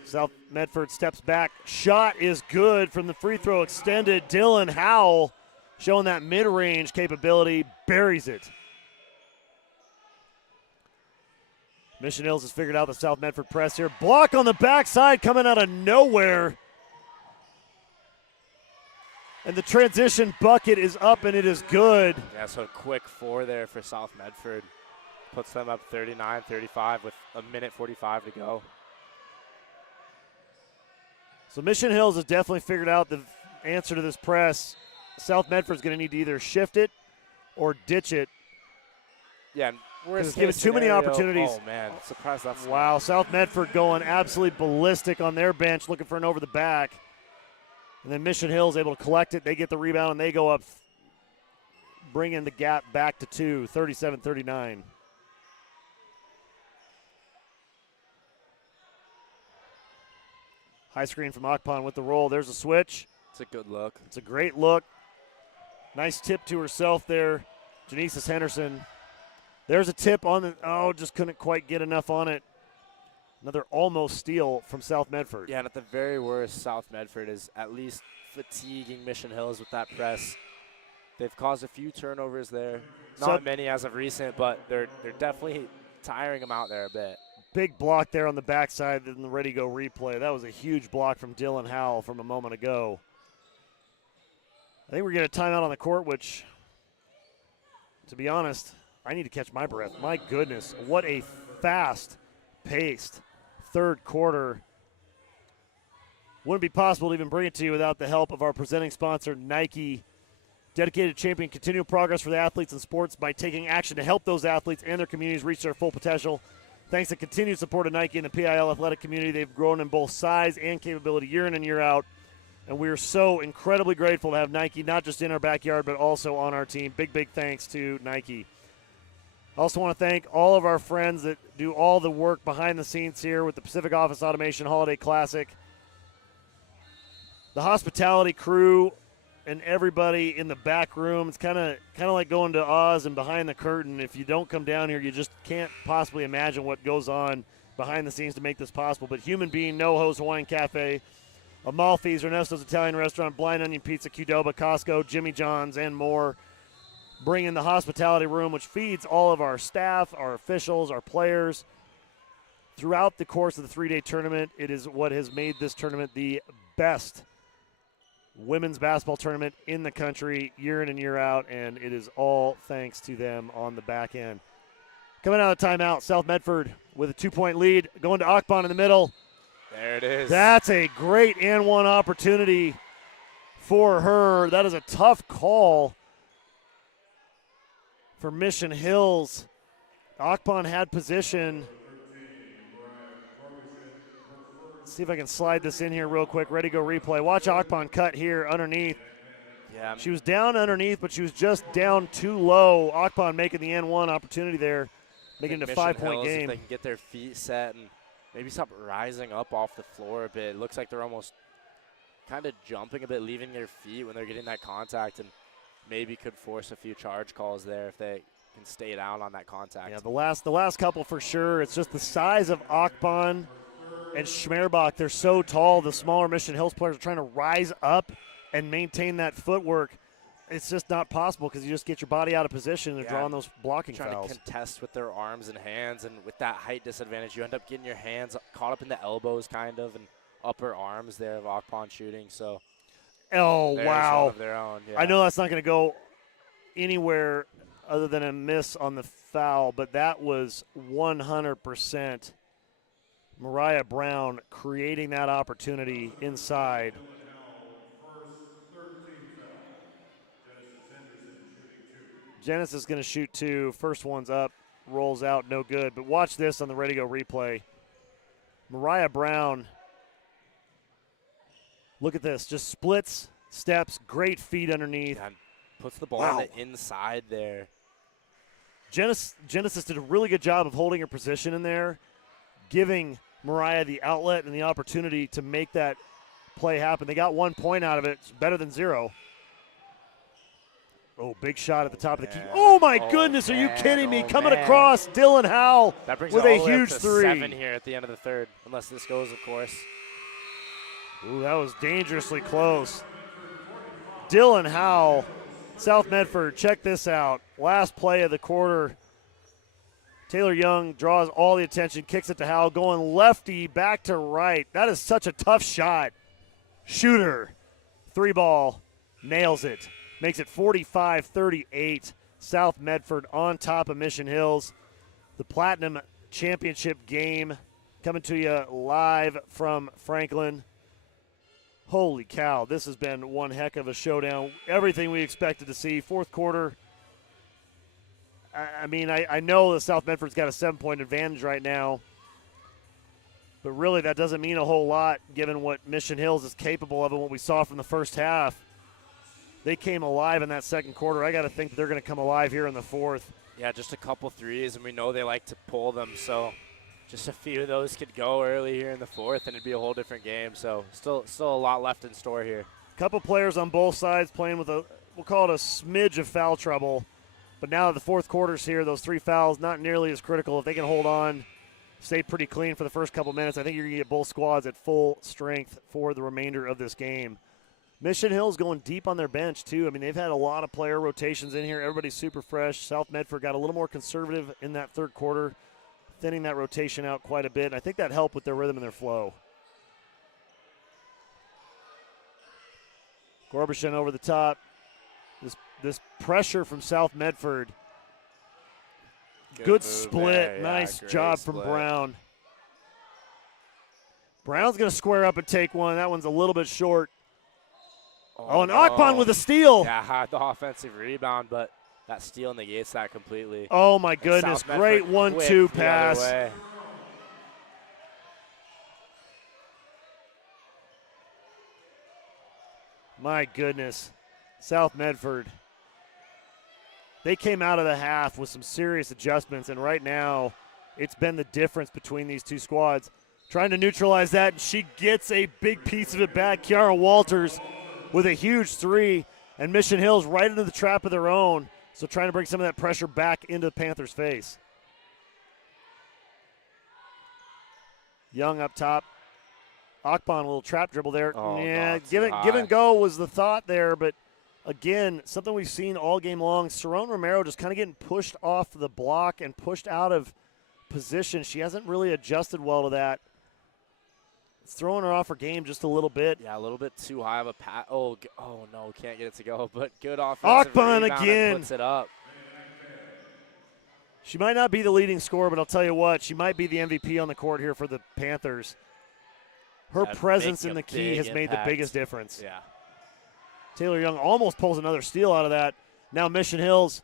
South Medford steps back. Shot is good from the free throw extended. Dylan Howell showing that mid-range capability, buries it. Mission Hills has figured out the South Medford press here. Block on the backside coming out of nowhere. And the transition bucket is up, and it is good. Yeah, so a quick 4 there for South Medford. Puts them up 39-35 with a minute 45 to go. So Mission Hills has definitely figured out the answer to this press. South Medford's going to need to either shift it or ditch it. Yeah, we're given too many opportunities. Oh, man, surprised that's wow. South Medford going absolutely ballistic on their bench, looking for an over the back. And then Mission Hills able to collect it. They get the rebound, and they go up, bringing the gap back to 2, 37-39. High screen from Akpan with the roll. There's a switch. It's a good look. It's a great look. Nice tip to herself there, Genesis Henderson. There's a tip on the, just couldn't quite get enough on it. Another almost steal from South Medford. Yeah, and at the very worst, South Medford is at least fatiguing Mission Hills with that press. They've caused a few turnovers there. Not many as of recent, but they're definitely tiring them out there a bit. Big block there on the backside in the ready-go replay. That was a huge block from Dylan Howell from a moment ago. I think we're getting a timeout on the court, which, to be honest, I need to catch my breath. My goodness, what a fast-paced third quarter. Wouldn't be possible to even bring it to you without the help of our presenting sponsor, Nike. Dedicated to championing continual progress for the athletes in sports by taking action to help those athletes and their communities reach their full potential. Thanks to continued support of Nike and the PIL athletic community, they've grown in both size and capability year in and year out. And we are so incredibly grateful to have Nike not just in our backyard but also on our team. Big, big thanks to Nike. I also want to thank all of our friends that do all the work behind the scenes here with the Pacific Office Automation Holiday Classic. The hospitality crew and everybody in the back room. It's kind of like going to Oz and behind the curtain. If you don't come down here, you just can't possibly imagine what goes on behind the scenes to make this possible. But Human Being, NoHo's Hawaiian Cafe, Amalfi's, Ernesto's Italian Restaurant, Blind Onion Pizza, Qdoba, Costco, Jimmy John's, and more. Bring in the hospitality room, which feeds all of our staff, our officials, our players. Throughout the course of the 3-day tournament, it is what has made this tournament the best women's basketball tournament in the country year in and year out, and it is all thanks to them on the back end. Coming out of timeout, South Medford with a 2-point lead, going to Akpan in the middle. There it is. That's a great and one opportunity for her. That is a tough call for Mission Hills. Akpan had position. Let's see if I can slide this in here real quick. Ready, go replay. Watch Akpan cut here underneath. Yeah. She was down underneath, but she was just down too low. Akpan making the N1 opportunity there, making it a 5-point game. If they can get their feet set and maybe stop rising up off the floor a bit. It looks like they're almost kind of jumping a bit, leaving their feet when they're getting that contact, and maybe could force a few charge calls there if they can stay down on that contact. Yeah, the last couple for sure. It's just the size of Akpan and Schmerbach. They're so tall. The smaller Mission Hills players are trying to rise up and maintain that footwork. It's just not possible because you just get your body out of position and draw on those blocking trying fouls. To contest with their arms and hands, and with that height disadvantage, you end up getting your hands caught up in the elbows kind of and upper arms there of Akpan shooting. So, oh, wow. One of their own, yeah. I know that's not going to go anywhere other than a miss on the foul, but that was 100% Mariah Brown creating that opportunity inside. Genesis is going to shoot 2. First one's up, rolls out, no good. But watch this on the ready-go replay. Mariah Brown, look at this, just splits, steps, great feet underneath. Yeah, puts the ball on the inside there. Genesis did a really good job of holding her position in there, giving Mariah the outlet and the opportunity to make that play happen. They got 1 point out of it. It's better than 0. Oh, big shot at the top of the key. Oh, my goodness. Are you kidding me? Coming across, Dylan Howell with a huge three. 7 here at the end of the third, unless this goes, of course. Ooh, that was dangerously close. Dylan Howell, South Medford, check this out. Last play of the quarter. Taylor Young draws all the attention, kicks it to Howell, going lefty back to right. That is such a tough shot. Shooter, 3-ball, nails it. Makes it 45-38. South Medford on top of Mission Hills. The Platinum Championship game coming to you live from Franklin. Holy cow, this has been one heck of a showdown. Everything we expected to see. Fourth quarter, I know that South Medford's got a 7-point advantage right now, but really that doesn't mean a whole lot given what Mission Hills is capable of and what we saw from the first half. They came alive in that second quarter. I got to think that they're going to come alive here in the fourth. Yeah, just a couple threes, and we know they like to pull them, so just a few of those could go early here in the fourth, and it'd be a whole different game. So still a lot left in store here. Couple players on both sides playing with we'll call it a smidge of foul trouble. But now that the fourth quarter's here, those 3 fouls not nearly as critical. If they can hold on, stay pretty clean for the first couple minutes, I think you're going to get both squads at full strength for the remainder of this game. Mission Hill's going deep on their bench, too. I mean, they've had a lot of player rotations in here. Everybody's super fresh. South Medford got a little more conservative in that third quarter, thinning that rotation out quite a bit. And I think that helped with their rhythm and their flow. Gorbishin over the top. This pressure from South Medford. Good split. Yeah, nice job from Brown. Brown's going to square up and take one. That one's a little bit short. Oh, and Akpan with a steal. Yeah, the offensive rebound, but that steal negates that completely. Oh, my goodness. Great 1-2 pass. My goodness. South Medford. They came out of the half with some serious adjustments, and right now it's been the difference between these two squads. Trying to neutralize that, and she gets a big piece of it back. Kiara Walters with a huge three, and Mission Hills right into the trap of their own, so trying to bring some of that pressure back into the Panthers' face. Young up top. Akban, a little trap dribble there. Give and go was the thought there, but again, something we've seen all game long. Cerrone Romero just kind of getting pushed off the block and pushed out of position. She hasn't really adjusted well to that. It's throwing her off her game just a little bit. Yeah, a little bit too high of a pass. Oh no, can't get it to go, but good offensive Akban rebound again. Puts it up. She might not be the leading scorer, but I'll tell you what, she might be the MVP on the court here for the Panthers. Her presence in the key has made the biggest difference. Yeah. Taylor Young almost pulls another steal out of that. Now Mission Hills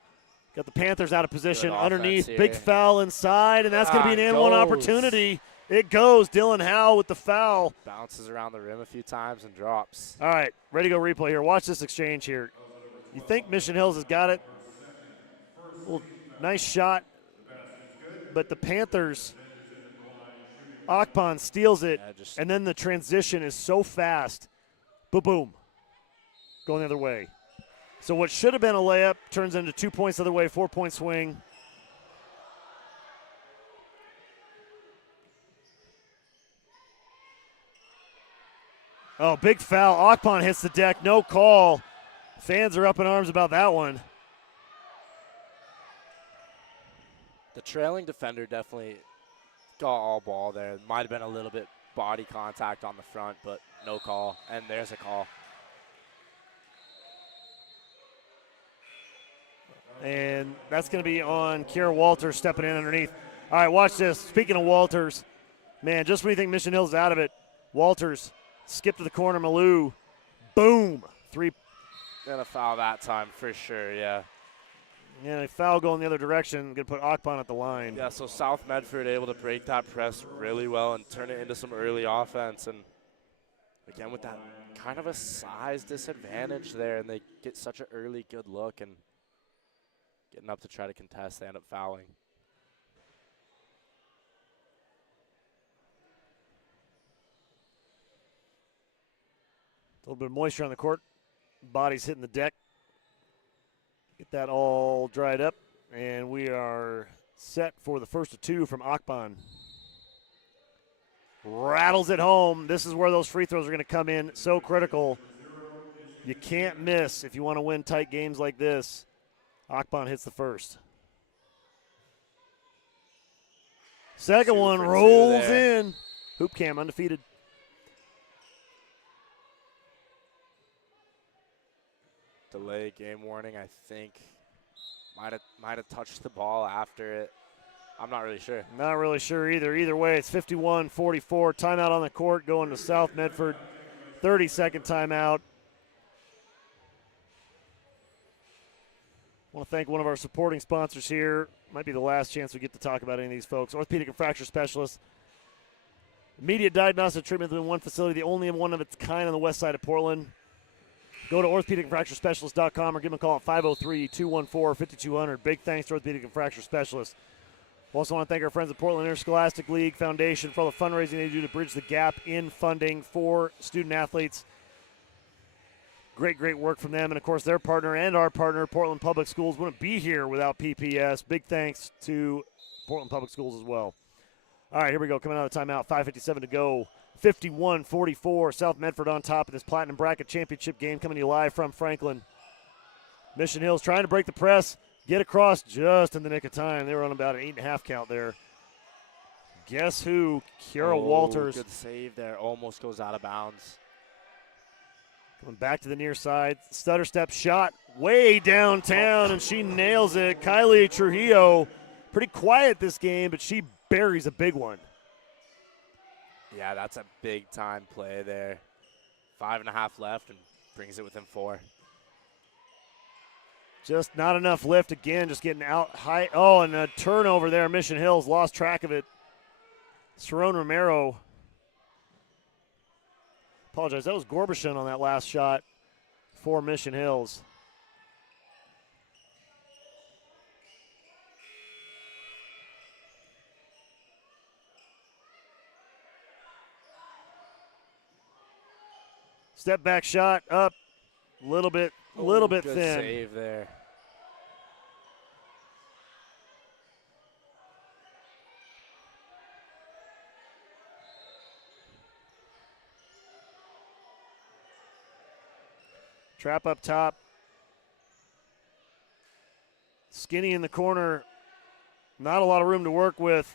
got the Panthers out of position underneath. Big foul inside, and that's going to be an and-one opportunity. It goes. Dylan Howell with the foul. Bounces around the rim a few times and drops. All right, ready to go replay here. Watch this exchange here. You think Mission Hills has got it? Well, nice shot. But the Panthers, Akpan steals it, and then the transition is so fast. Boom. Going the other way. So what should have been a layup turns into 2 points the other way, 4-point swing. Oh, big foul. Akpan hits the deck. No call. Fans are up in arms about that one. The trailing defender definitely got all ball there. Might have been a little bit body contact on the front, but no call. And there's a call. And that's going to be on Kiara Walters stepping in underneath. All right, watch this. Speaking of Walters, man, just when you think Mission Hill's out of it, Walters skip to the corner, Malou, boom, three. Gonna foul that time for sure, yeah. And a foul going the other direction. Going to put Akban at the line. Yeah, so South Medford able to break that press really well and turn it into some early offense. And again, with that kind of a size disadvantage there, and they get such an early good look and getting up to try to contest, they end up fouling. A little bit of moisture on the court. Body's hitting the deck. Get that all dried up. And we are set for the first of two from Akban. Rattles it home. This is where those free throws are going to come in. So critical. You can't miss if you want to win tight games like this. Akban hits the first. Second one rolls in. Hoop Cam undefeated. Delay game warning, I think. Might have touched the ball after it. I'm not really sure. Not really sure either. Either way, it's 51-44. Timeout on the court going to South Medford. 30-second timeout. I want to thank one of our supporting sponsors here. Might be the last chance we get to talk about any of these folks. Orthopedic and Fracture Specialists. Immediate diagnostic treatment in one facility, the only one of its kind on the west side of Portland. Go to orthopedicandfracturespecialist.com or give them a call at 503-214-5200. Big thanks to Orthopedic and Fracture Specialists. We also want to thank our friends at Portland Interscholastic League Foundation for all the fundraising they do to bridge the gap in funding for student athletes. Great, great work from them. And, of course, their partner and our partner, Portland Public Schools, wouldn't be here without PPS. Big thanks to Portland Public Schools as well. All right, here we go. Coming out of timeout, 5:57 to go. 51-44. South Medford on top of this Platinum Bracket Championship game, coming to you live from Franklin. Mission Hills trying to break the press, get across just in the nick of time. They were on about an 8.5 count there. Guess who? Kiara Walters. Good save there. Almost goes out of bounds. Coming back to the near side. Stutter step shot way downtown, and she nails it. Kylie Trujillo, pretty quiet this game, but she buries a big one. Yeah, that's a big-time play there. 5.5 left and brings it within 4. Just not enough lift again, just getting out high. Oh, and a turnover there. Mission Hills lost track of it. Cerrone Romero. Apologize, that was Gorbachon on that last shot for Mission Hills. Step back shot up, a little bit good thin. Save there. Trap up top. Skinny in the corner. Not a lot of room to work with.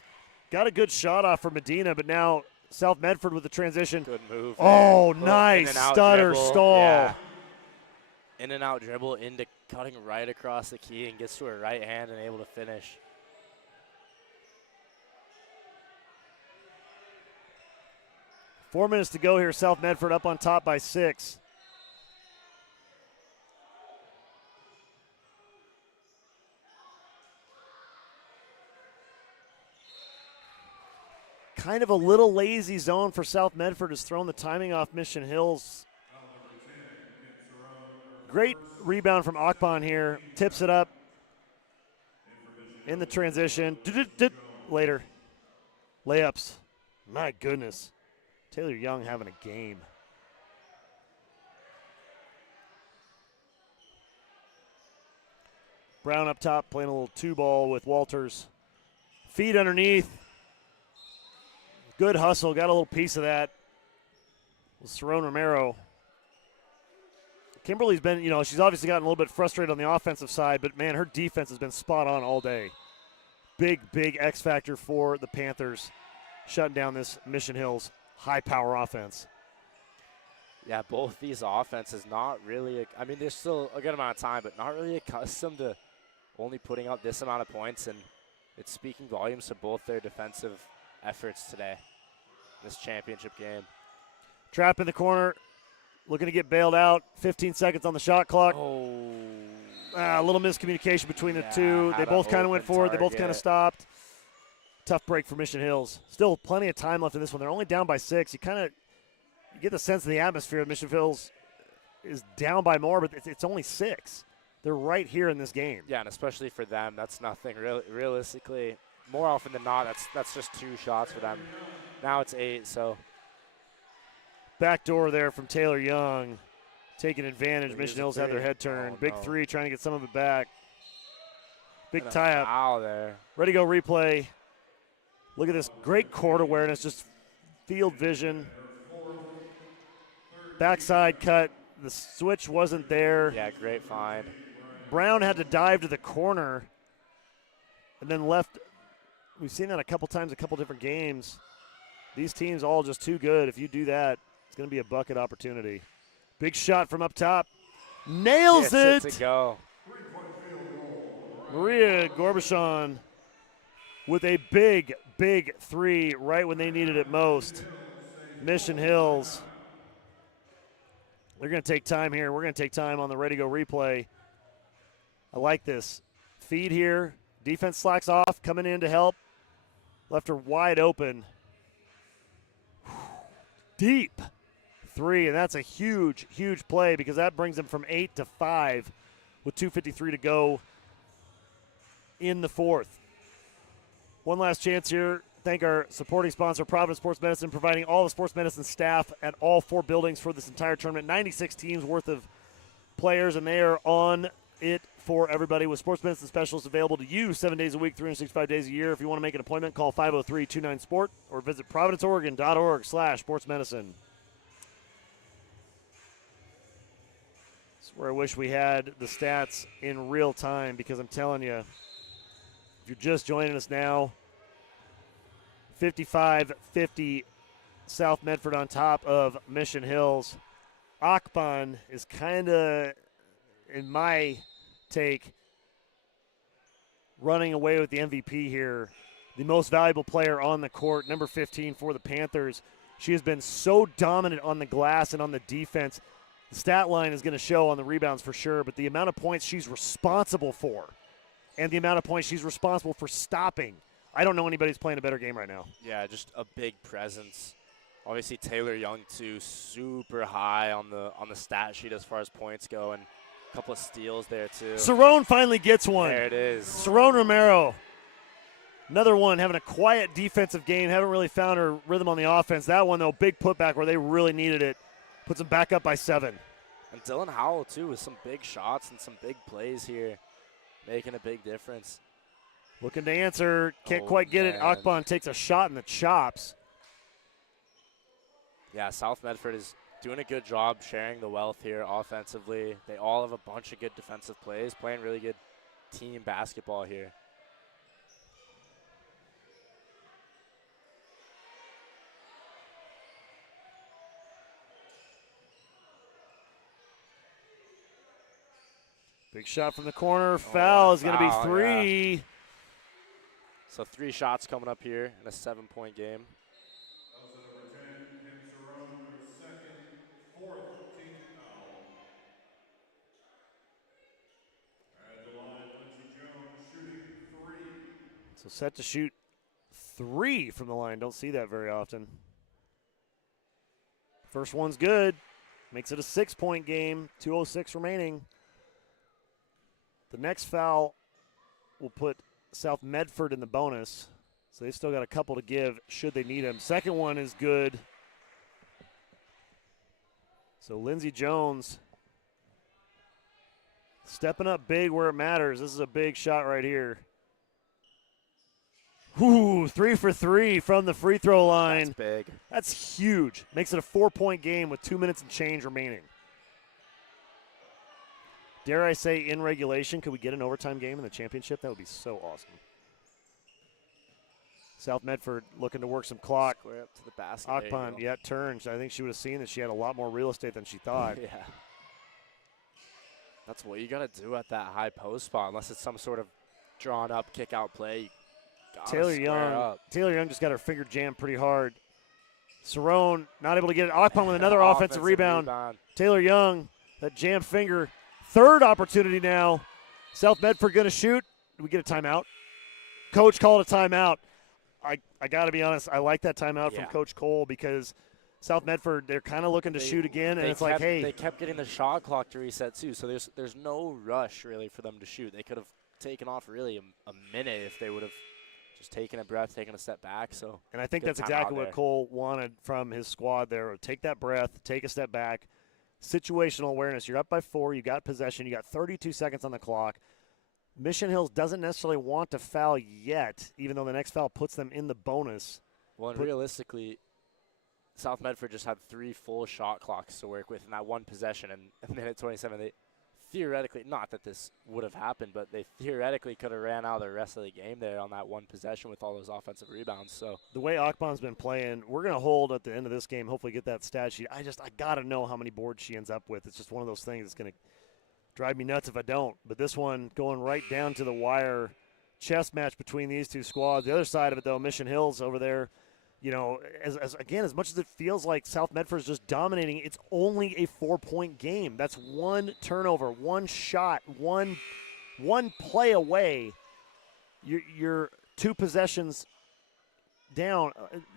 Got a good shot off for Medina, but now South Medford with the transition. Good move. Oh, nice stutter dribble. stall. Yeah. In and out dribble into cutting right across the key and gets to her right hand and able to finish. Four minutes to go here. South Medford up on top by 6. Kind of a little lazy zone for South Medford has thrown the timing off Mission Hills. Great rebound from Akban here. Tips it up in the transition. Later. Layups. My goodness. Taylor Young having a game. Brown up top playing a little 2-ball with Walters. Feet underneath. Good hustle. Got a little piece of that. Cerrone Romero. Kimberly's been, she's obviously gotten a little bit frustrated on the offensive side, but, man, her defense has been spot on all day. Big, big X factor for the Panthers, shutting down this Mission Hills high-power offense. Yeah, both these offenses not really, there's still a good amount of time, but not really accustomed to only putting up this amount of points, and it's speaking volumes to both their defensive efforts today, this championship game. Trap in the corner, looking to get bailed out. 15 seconds on the shot clock. Oh. A little miscommunication between the Yeah, two. They had a both kind of went open forward. They both kind of target. stopped. Tough break for Mission Hills. Still plenty of time left in this one. They're only down by 6. You get the sense of the atmosphere of Mission Hills is down by more, but it's only 6. They're right here in this game. Yeah, and especially for them, that's nothing. Realistically, more often than not, that's just 2 shots for them. Now it's 8, so. Back door there from Taylor Young. Taking advantage. Here's Mission a Hills had their three. head turned. Oh, Big no. 3 trying to get some of it back. Big And a tie-up. foul there. Ready to go replay. Look at this great court awareness, just field vision. Backside cut. The switch wasn't there. Yeah, great find. Brown had to dive to the corner and then left. We've seen that a couple times, a couple different games. These teams all just too good. If you do that, it's going to be a bucket opportunity. Big shot from up top. Nails Gets it. to go. Maria Gorbachon with a big, big 3 right when they needed it most. Mission Hills. They're going to take time here. We're going to take time on the ready to go replay. I like this. Feed here. Defense slacks off. Coming in to help. Left her wide open. Deep 3, and that's a huge, huge play because that brings them from 8 to 5 with 2:53 to go in the 4th. One last chance here. Thank our supporting sponsor, Providence Sports Medicine, providing all the sports medicine staff at all 4 buildings for this entire tournament. 96 teams worth of players, and they are on it for everybody with sports medicine specialists available to you 7 days a week, 365 days a year. If you want to make an appointment, call 503-29-SPORT or visit providenceoregon.org/sportsmedicine. This is where I wish we had the stats in real time because I'm telling you, if you're just joining us now, 55-50 South Medford on top of Mission Hills. Akban is kind of, in my take, running away with the MVP here. The most valuable player on the court, number 15 for the Panthers. She has been so dominant on the glass and on the defense. The stat line is going to show on the rebounds for sure, but the amount of points she's responsible for and the amount of points she's responsible for stopping, I don't know anybody's playing a better game right now. Yeah, just a big presence. Obviously, Taylor Young, too, super high on the stat sheet as far as points go, and a couple of steals there, too. Cerrone finally gets one. There it is. Cerrone Romero. Another one having a quiet defensive game. Haven't really found her rhythm on the offense. That one, though, big putback where they really needed it. Puts them back up by 7. And Dylan Howell, too, with some big shots and some big plays here, making a big difference. Looking to answer. Can't Oh, quite get it. man. Akban takes a shot in the chops. Yeah, South Medford is doing a good job sharing the wealth here offensively. They all have a bunch of good defensive plays, playing really good team basketball here. Big shot from the corner. Foul is going to be foul, 3. yeah. So 3 shots coming up here in a 7-point game. So set to shoot 3 from the line. Don't see that very often. First one's good. Makes it a 6-point game. 2:06 remaining. The next foul will put South Medford in the bonus. So they've still got a couple to give should they need them. Second one is good. So Lindsey Jones stepping up big where it matters. This is a big shot right here. Ooh, 3 for 3 from the free throw line. That's big. That's huge. Makes it a 4-point game with 2 minutes and change remaining. Dare I say, in regulation, could we get an overtime game in the championship? That would be so awesome. South Medford looking to work some clock. Square up to the basket. There you Akpan, go. yeah, turns. I think she would have seen that she had a lot more real estate than she thought. Yeah. That's what you got to do at that high post spot, unless it's some sort of drawn up kick out play. You gotta Taylor square up. Young just got her finger jammed pretty hard. Cerrone not able to get it. Akpan with another offensive rebound. Taylor Young, that jammed finger. Third opportunity now South Medford going to shoot. We get a timeout. Coach called a timeout. I got to be honest, I like that timeout from Coach Cole because South Medford, they're kind of looking to shoot again, and it's like, hey. They kept getting the shot clock to reset too, so there's no rush really for them to shoot. They could have taken off really a minute if they would have just taken a breath, taken a step back. So, and I think that's exactly what Cole wanted from his squad there. Take that breath, take a step back. Situational awareness. You're up by 4. You got possession. You got 32 seconds on the clock. Mission Hills doesn't necessarily want to foul yet, even though the next foul puts them in the bonus. Well, and realistically, South Medford just had 3 full shot clocks to work with in that one possession, and a minute 27, they theoretically, not that this would have happened, but they theoretically could have ran out the rest of the game there on that one possession with all those offensive rebounds. So the way Akban's been playing, we're going to hold at the end of this game, hopefully get that stat sheet. I got to know how many boards she ends up with. It's just one of those things that's going to drive me nuts if I don't. But this one going right down to the wire, chess match between these two squads. The other side of it, though, Mission Hills over there, you know, as much as it feels like South Medford is just dominating, it's only a 4-point game. That's one turnover, one shot, one play away. You're 2 possessions down.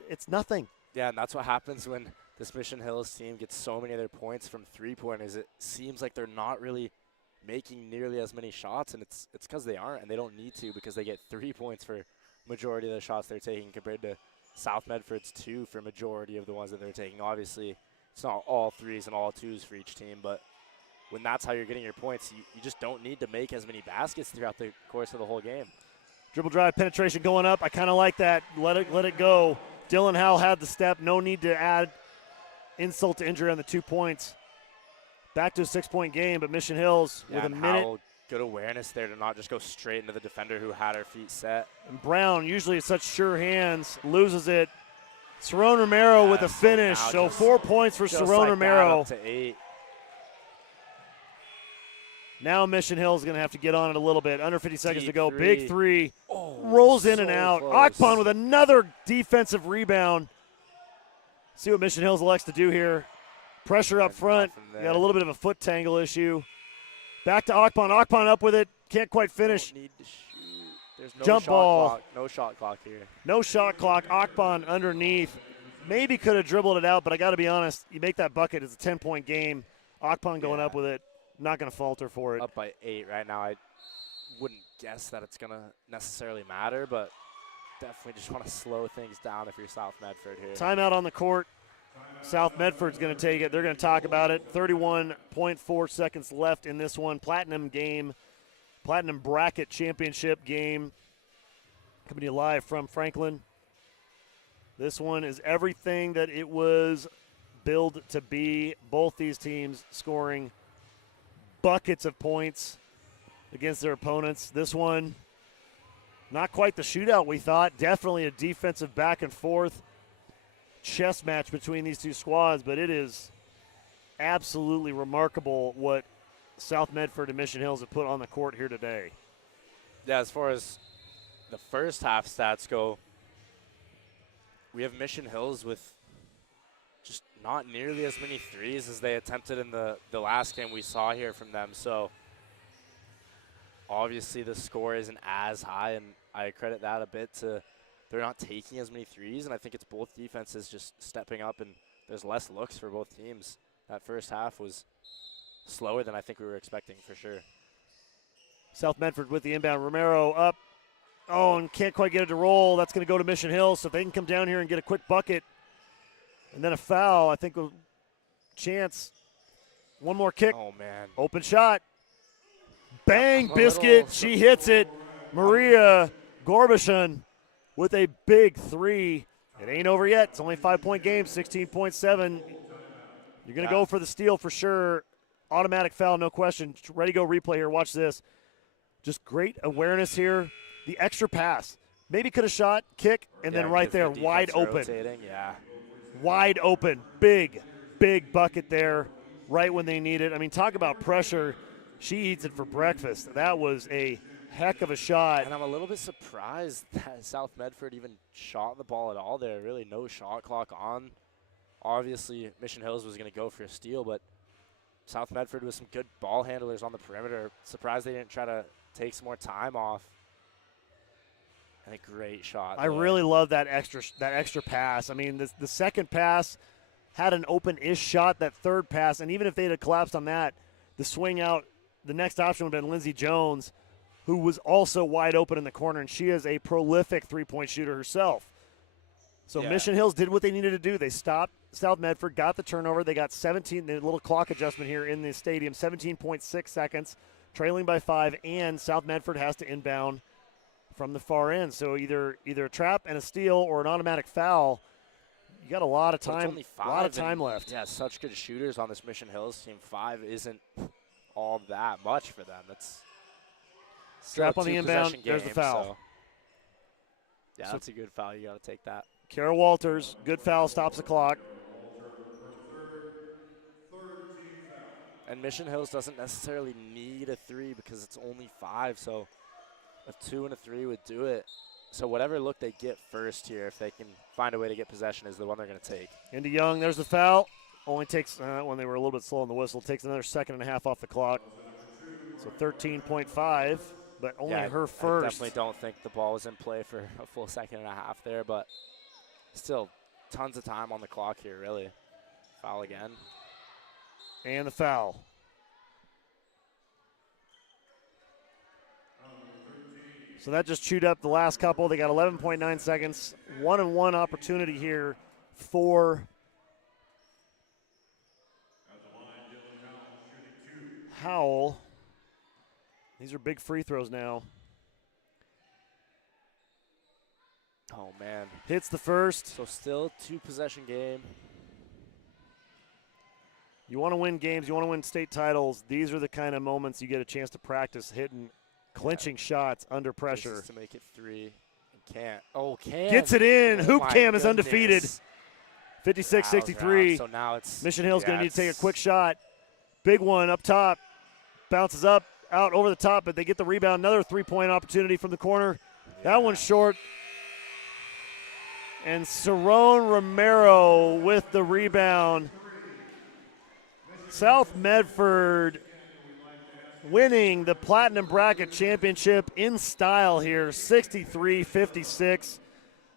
It's nothing. Yeah, and that's what happens when this Mission Hills team gets so many of their points from three-pointers. It seems like they're not really making nearly as many shots, and it's because they aren't, and they don't need to because they get 3 points for majority of the shots they're taking compared to South Medford's 2 for majority of the ones that they're taking. Obviously, it's not all 3s and all 2s for each team, but when that's how you're getting your points, you just don't need to make as many baskets throughout the course of the whole game. Dribble drive penetration going up. I kind of like that. Let it go. Dylan Howell had the step. No need to add insult to injury on the 2 points. Back to a 6-point game, but Mission Hills with a minute. Howell, good awareness there to not just go straight into the defender who had her feet set. And Brown, usually such sure hands, loses it. Cerrone Romero with a finish. So 4 points for Cerrone like Romero. Up to 8. Now Mission Hill is going to have to get on it a little bit. Under 50 seconds to go. 3. Big 3. Oh, rolls in so and out. close. Akban with another defensive rebound. See what Mission Hills elects to do here. Pressure up front. Got a little bit of a foot tangle issue. Back to Akban. Akban up with it. Can't quite finish. Don't need to shoot. There's no Jump shot ball. Clock. No shot clock here. No shot clock. Akban underneath. Maybe could have dribbled it out, but I got to be honest. You make that bucket. It's a 10-point game. Akban going up with it. Not going to falter for it. Up by 8 right now. I wouldn't guess that it's going to necessarily matter, but definitely just want to slow things down if you're South Medford here. Timeout on the court. South Medford's going to take it. They're going to talk about it. 31.4 seconds left in this one. Platinum game. Platinum Bracket Championship game. Coming to you live from Franklin. This one is everything that it was billed to be. Both these teams scoring buckets of points against their opponents. This one, not quite the shootout we thought. Definitely a defensive back and forth chess match between these two squads, but it is absolutely remarkable what South Medford and Mission Hills have put on the court here today. Yeah, as far as the first half stats go, we have Mission Hills with just not nearly as many threes as they attempted in the last game we saw here from them. So obviously the score isn't as high, and I credit that a bit to they're not taking as many threes, and I think it's both defenses just stepping up, and there's less looks for both teams. That first half was slower than I think we were expecting for sure. South Medford with the inbound. Romero up. Oh, and can't quite get it to roll. That's going to go to Mission Hills, so if they can come down here and get a quick bucket and then a foul, I think a chance. One more kick. Oh, man. Open shot. Bang, Biscuit. She hits it. Maria Gorbishan with a big 3. It ain't over yet. It's only a 5-point game, 16.7. You're going to go for the steal for sure. Automatic foul, no question. Ready to go replay here. Watch this. Just great awareness here. The extra pass. Maybe could have shot, kick, and then right there, wide open. Rotating. Yeah. Wide open. Big, big bucket there right when they need it. I mean, talk about pressure. She eats it for breakfast. That was a heck of a shot. And I'm a little bit surprised that South Medford even shot the ball at all there. Really no shot clock on. Obviously, Mission Hills was going to go for a steal, but South Medford with some good ball handlers on the perimeter. Surprised they didn't try to takes more time off. And a great shot. I really love that extra pass. I mean, the second pass had an open-ish shot. That third pass, and even if they'd have collapsed on that, the swing out, the next option would have been Lindsey Jones, who was also wide open in the corner, and she is a prolific three-point shooter herself. So Mission Hills did what they needed to do. They stopped South Medford, got the turnover. They got 17, the little clock adjustment here in the stadium, 17.6 seconds, trailing by 5, and South Medford has to inbound from the far end. So either a trap and a steal or an automatic foul. You got a lot of time, left. Yeah, such good shooters on this Mission Hills team. 5 isn't all that much for them. That's strap on the inbound. There's the foul. So yeah, that's a good foul. You got to take that. Kara Walters, good foul, stops the clock. And Mission Hills doesn't necessarily need a 3 because it's only 5, so a 2 and a 3 would do it. So whatever look they get first here, if they can find a way to get possession, is the one they're going to take. Into Young, there's the foul. Only takes, when they were a little bit slow on the whistle, takes another second and a half off the clock. So 13.5, but only her first. I definitely don't think the ball was in play for a full second and a half there, but still tons of time on the clock here, really. Foul again. And the foul. So that just chewed up the last couple. They got 11.9 seconds. 1-on-1 opportunity here for Howell. These are big free throws now. Oh, man. Hits the first. So still 2-possession game. You want to win games. You want to win state titles. These are the kind of moments you get a chance to practice hitting clinching shots under pressure. To make it 3. And can't. Oh, Cam. Gets it in. Oh, Hoop Cam is undefeated. 56-63. So now it's Mission Hill's going to need to take a quick shot. Big one up top. Bounces up, out over the top, but they get the rebound. Another three-point opportunity from the corner. That one's short. And Cerrone Romero with the rebound. South Medford winning the Platinum Bracket Championship in style here, 63-56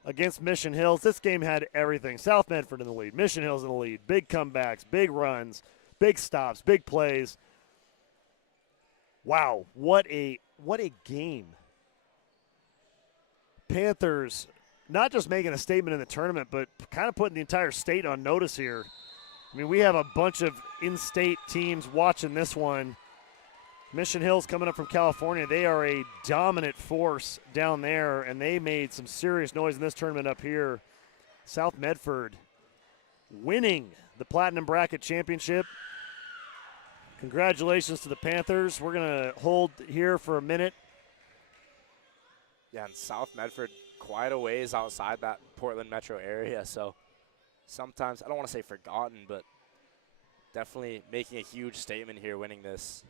against Mission Hills. This game had everything. South Medford in the lead, Mission Hills in the lead. Big comebacks, big runs, big stops, big plays. Wow, what a game. Panthers not just making a statement in the tournament, but kind of putting the entire state on notice here. I mean, we have a bunch of in-state teams watching this one. Mission Hills coming up from California. They are a dominant force down there, and they made some serious noise in this tournament up here. South Medford winning the Platinum Bracket Championship. Congratulations to the Panthers. We're going to hold here for a minute. Yeah, and South Medford quite a ways outside that Portland metro area, so sometimes, I don't want to say forgotten, but definitely making a huge statement here winning this.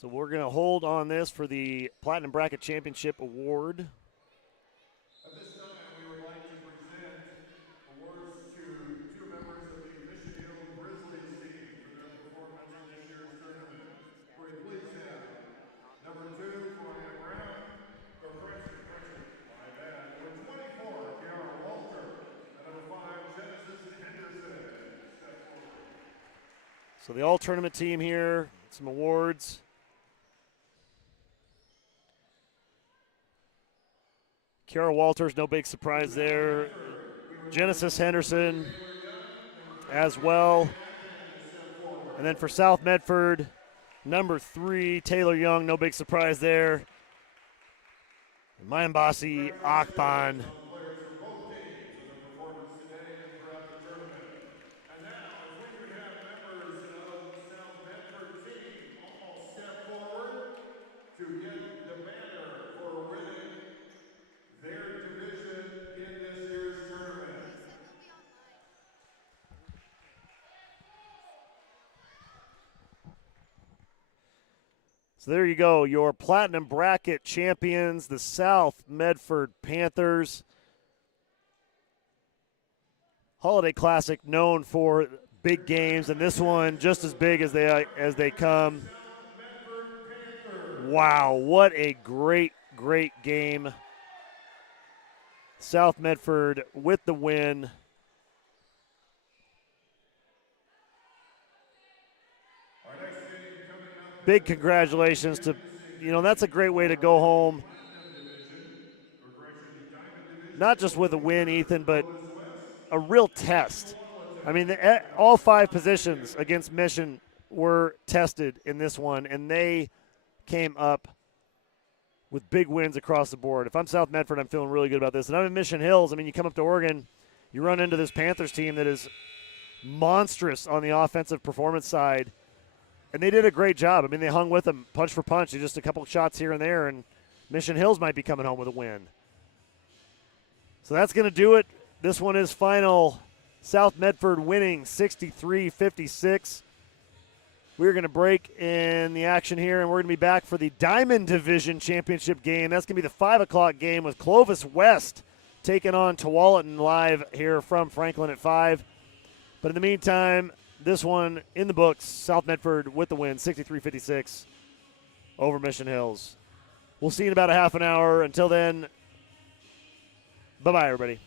So we're going to hold on this for the Platinum Bracket Championship Award. At this time, we would like to present awards to 2 members of the Mission Hill Grizzlies team for their performance in this year's tournament. Will you please have number 2, Brian Brown, or Preston, my bad. Number 24, Kiara Walter, and number 5, Genesis Henderson. Step forward. So the all-tournament team here, some awards. Kiara Walters, no big surprise there. Genesis Henderson as well. And then for South Medford, number 3, Taylor Young, no big surprise there. Mayambasi Akpan. So there you go, your Platinum Bracket champions, the South Medford Panthers. Holiday Classic known for big games, and this one just as big as they come. Wow, what a great, great game. South Medford with the win. Big congratulations to, that's a great way to go home. Not just with a win, Ethan, but a real test. I mean, all 5 positions against Mission were tested in this one, and they came up with big wins across the board. If I'm South Medford, I'm feeling really good about this. And I'm in Mission Hills. I mean, you come up to Oregon, you run into this Panthers team that is monstrous on the offensive performance side, and they did a great job. I mean, they hung with them punch for punch, just a couple shots here and there, and Mission Hills might be coming home with a win. So that's going to do it. This one is final. South Medford winning 63-56. We're going to break in the action here, and we're going to be back for the Diamond Division Championship game. That's going to be the 5 o'clock game with Clovis West taking on Tualatin live here from Franklin at 5. But in the meantime, this one in the books, South Medford with the win, 63-56 over Mission Hills. We'll see you in about a half an hour. Until then, bye-bye, everybody.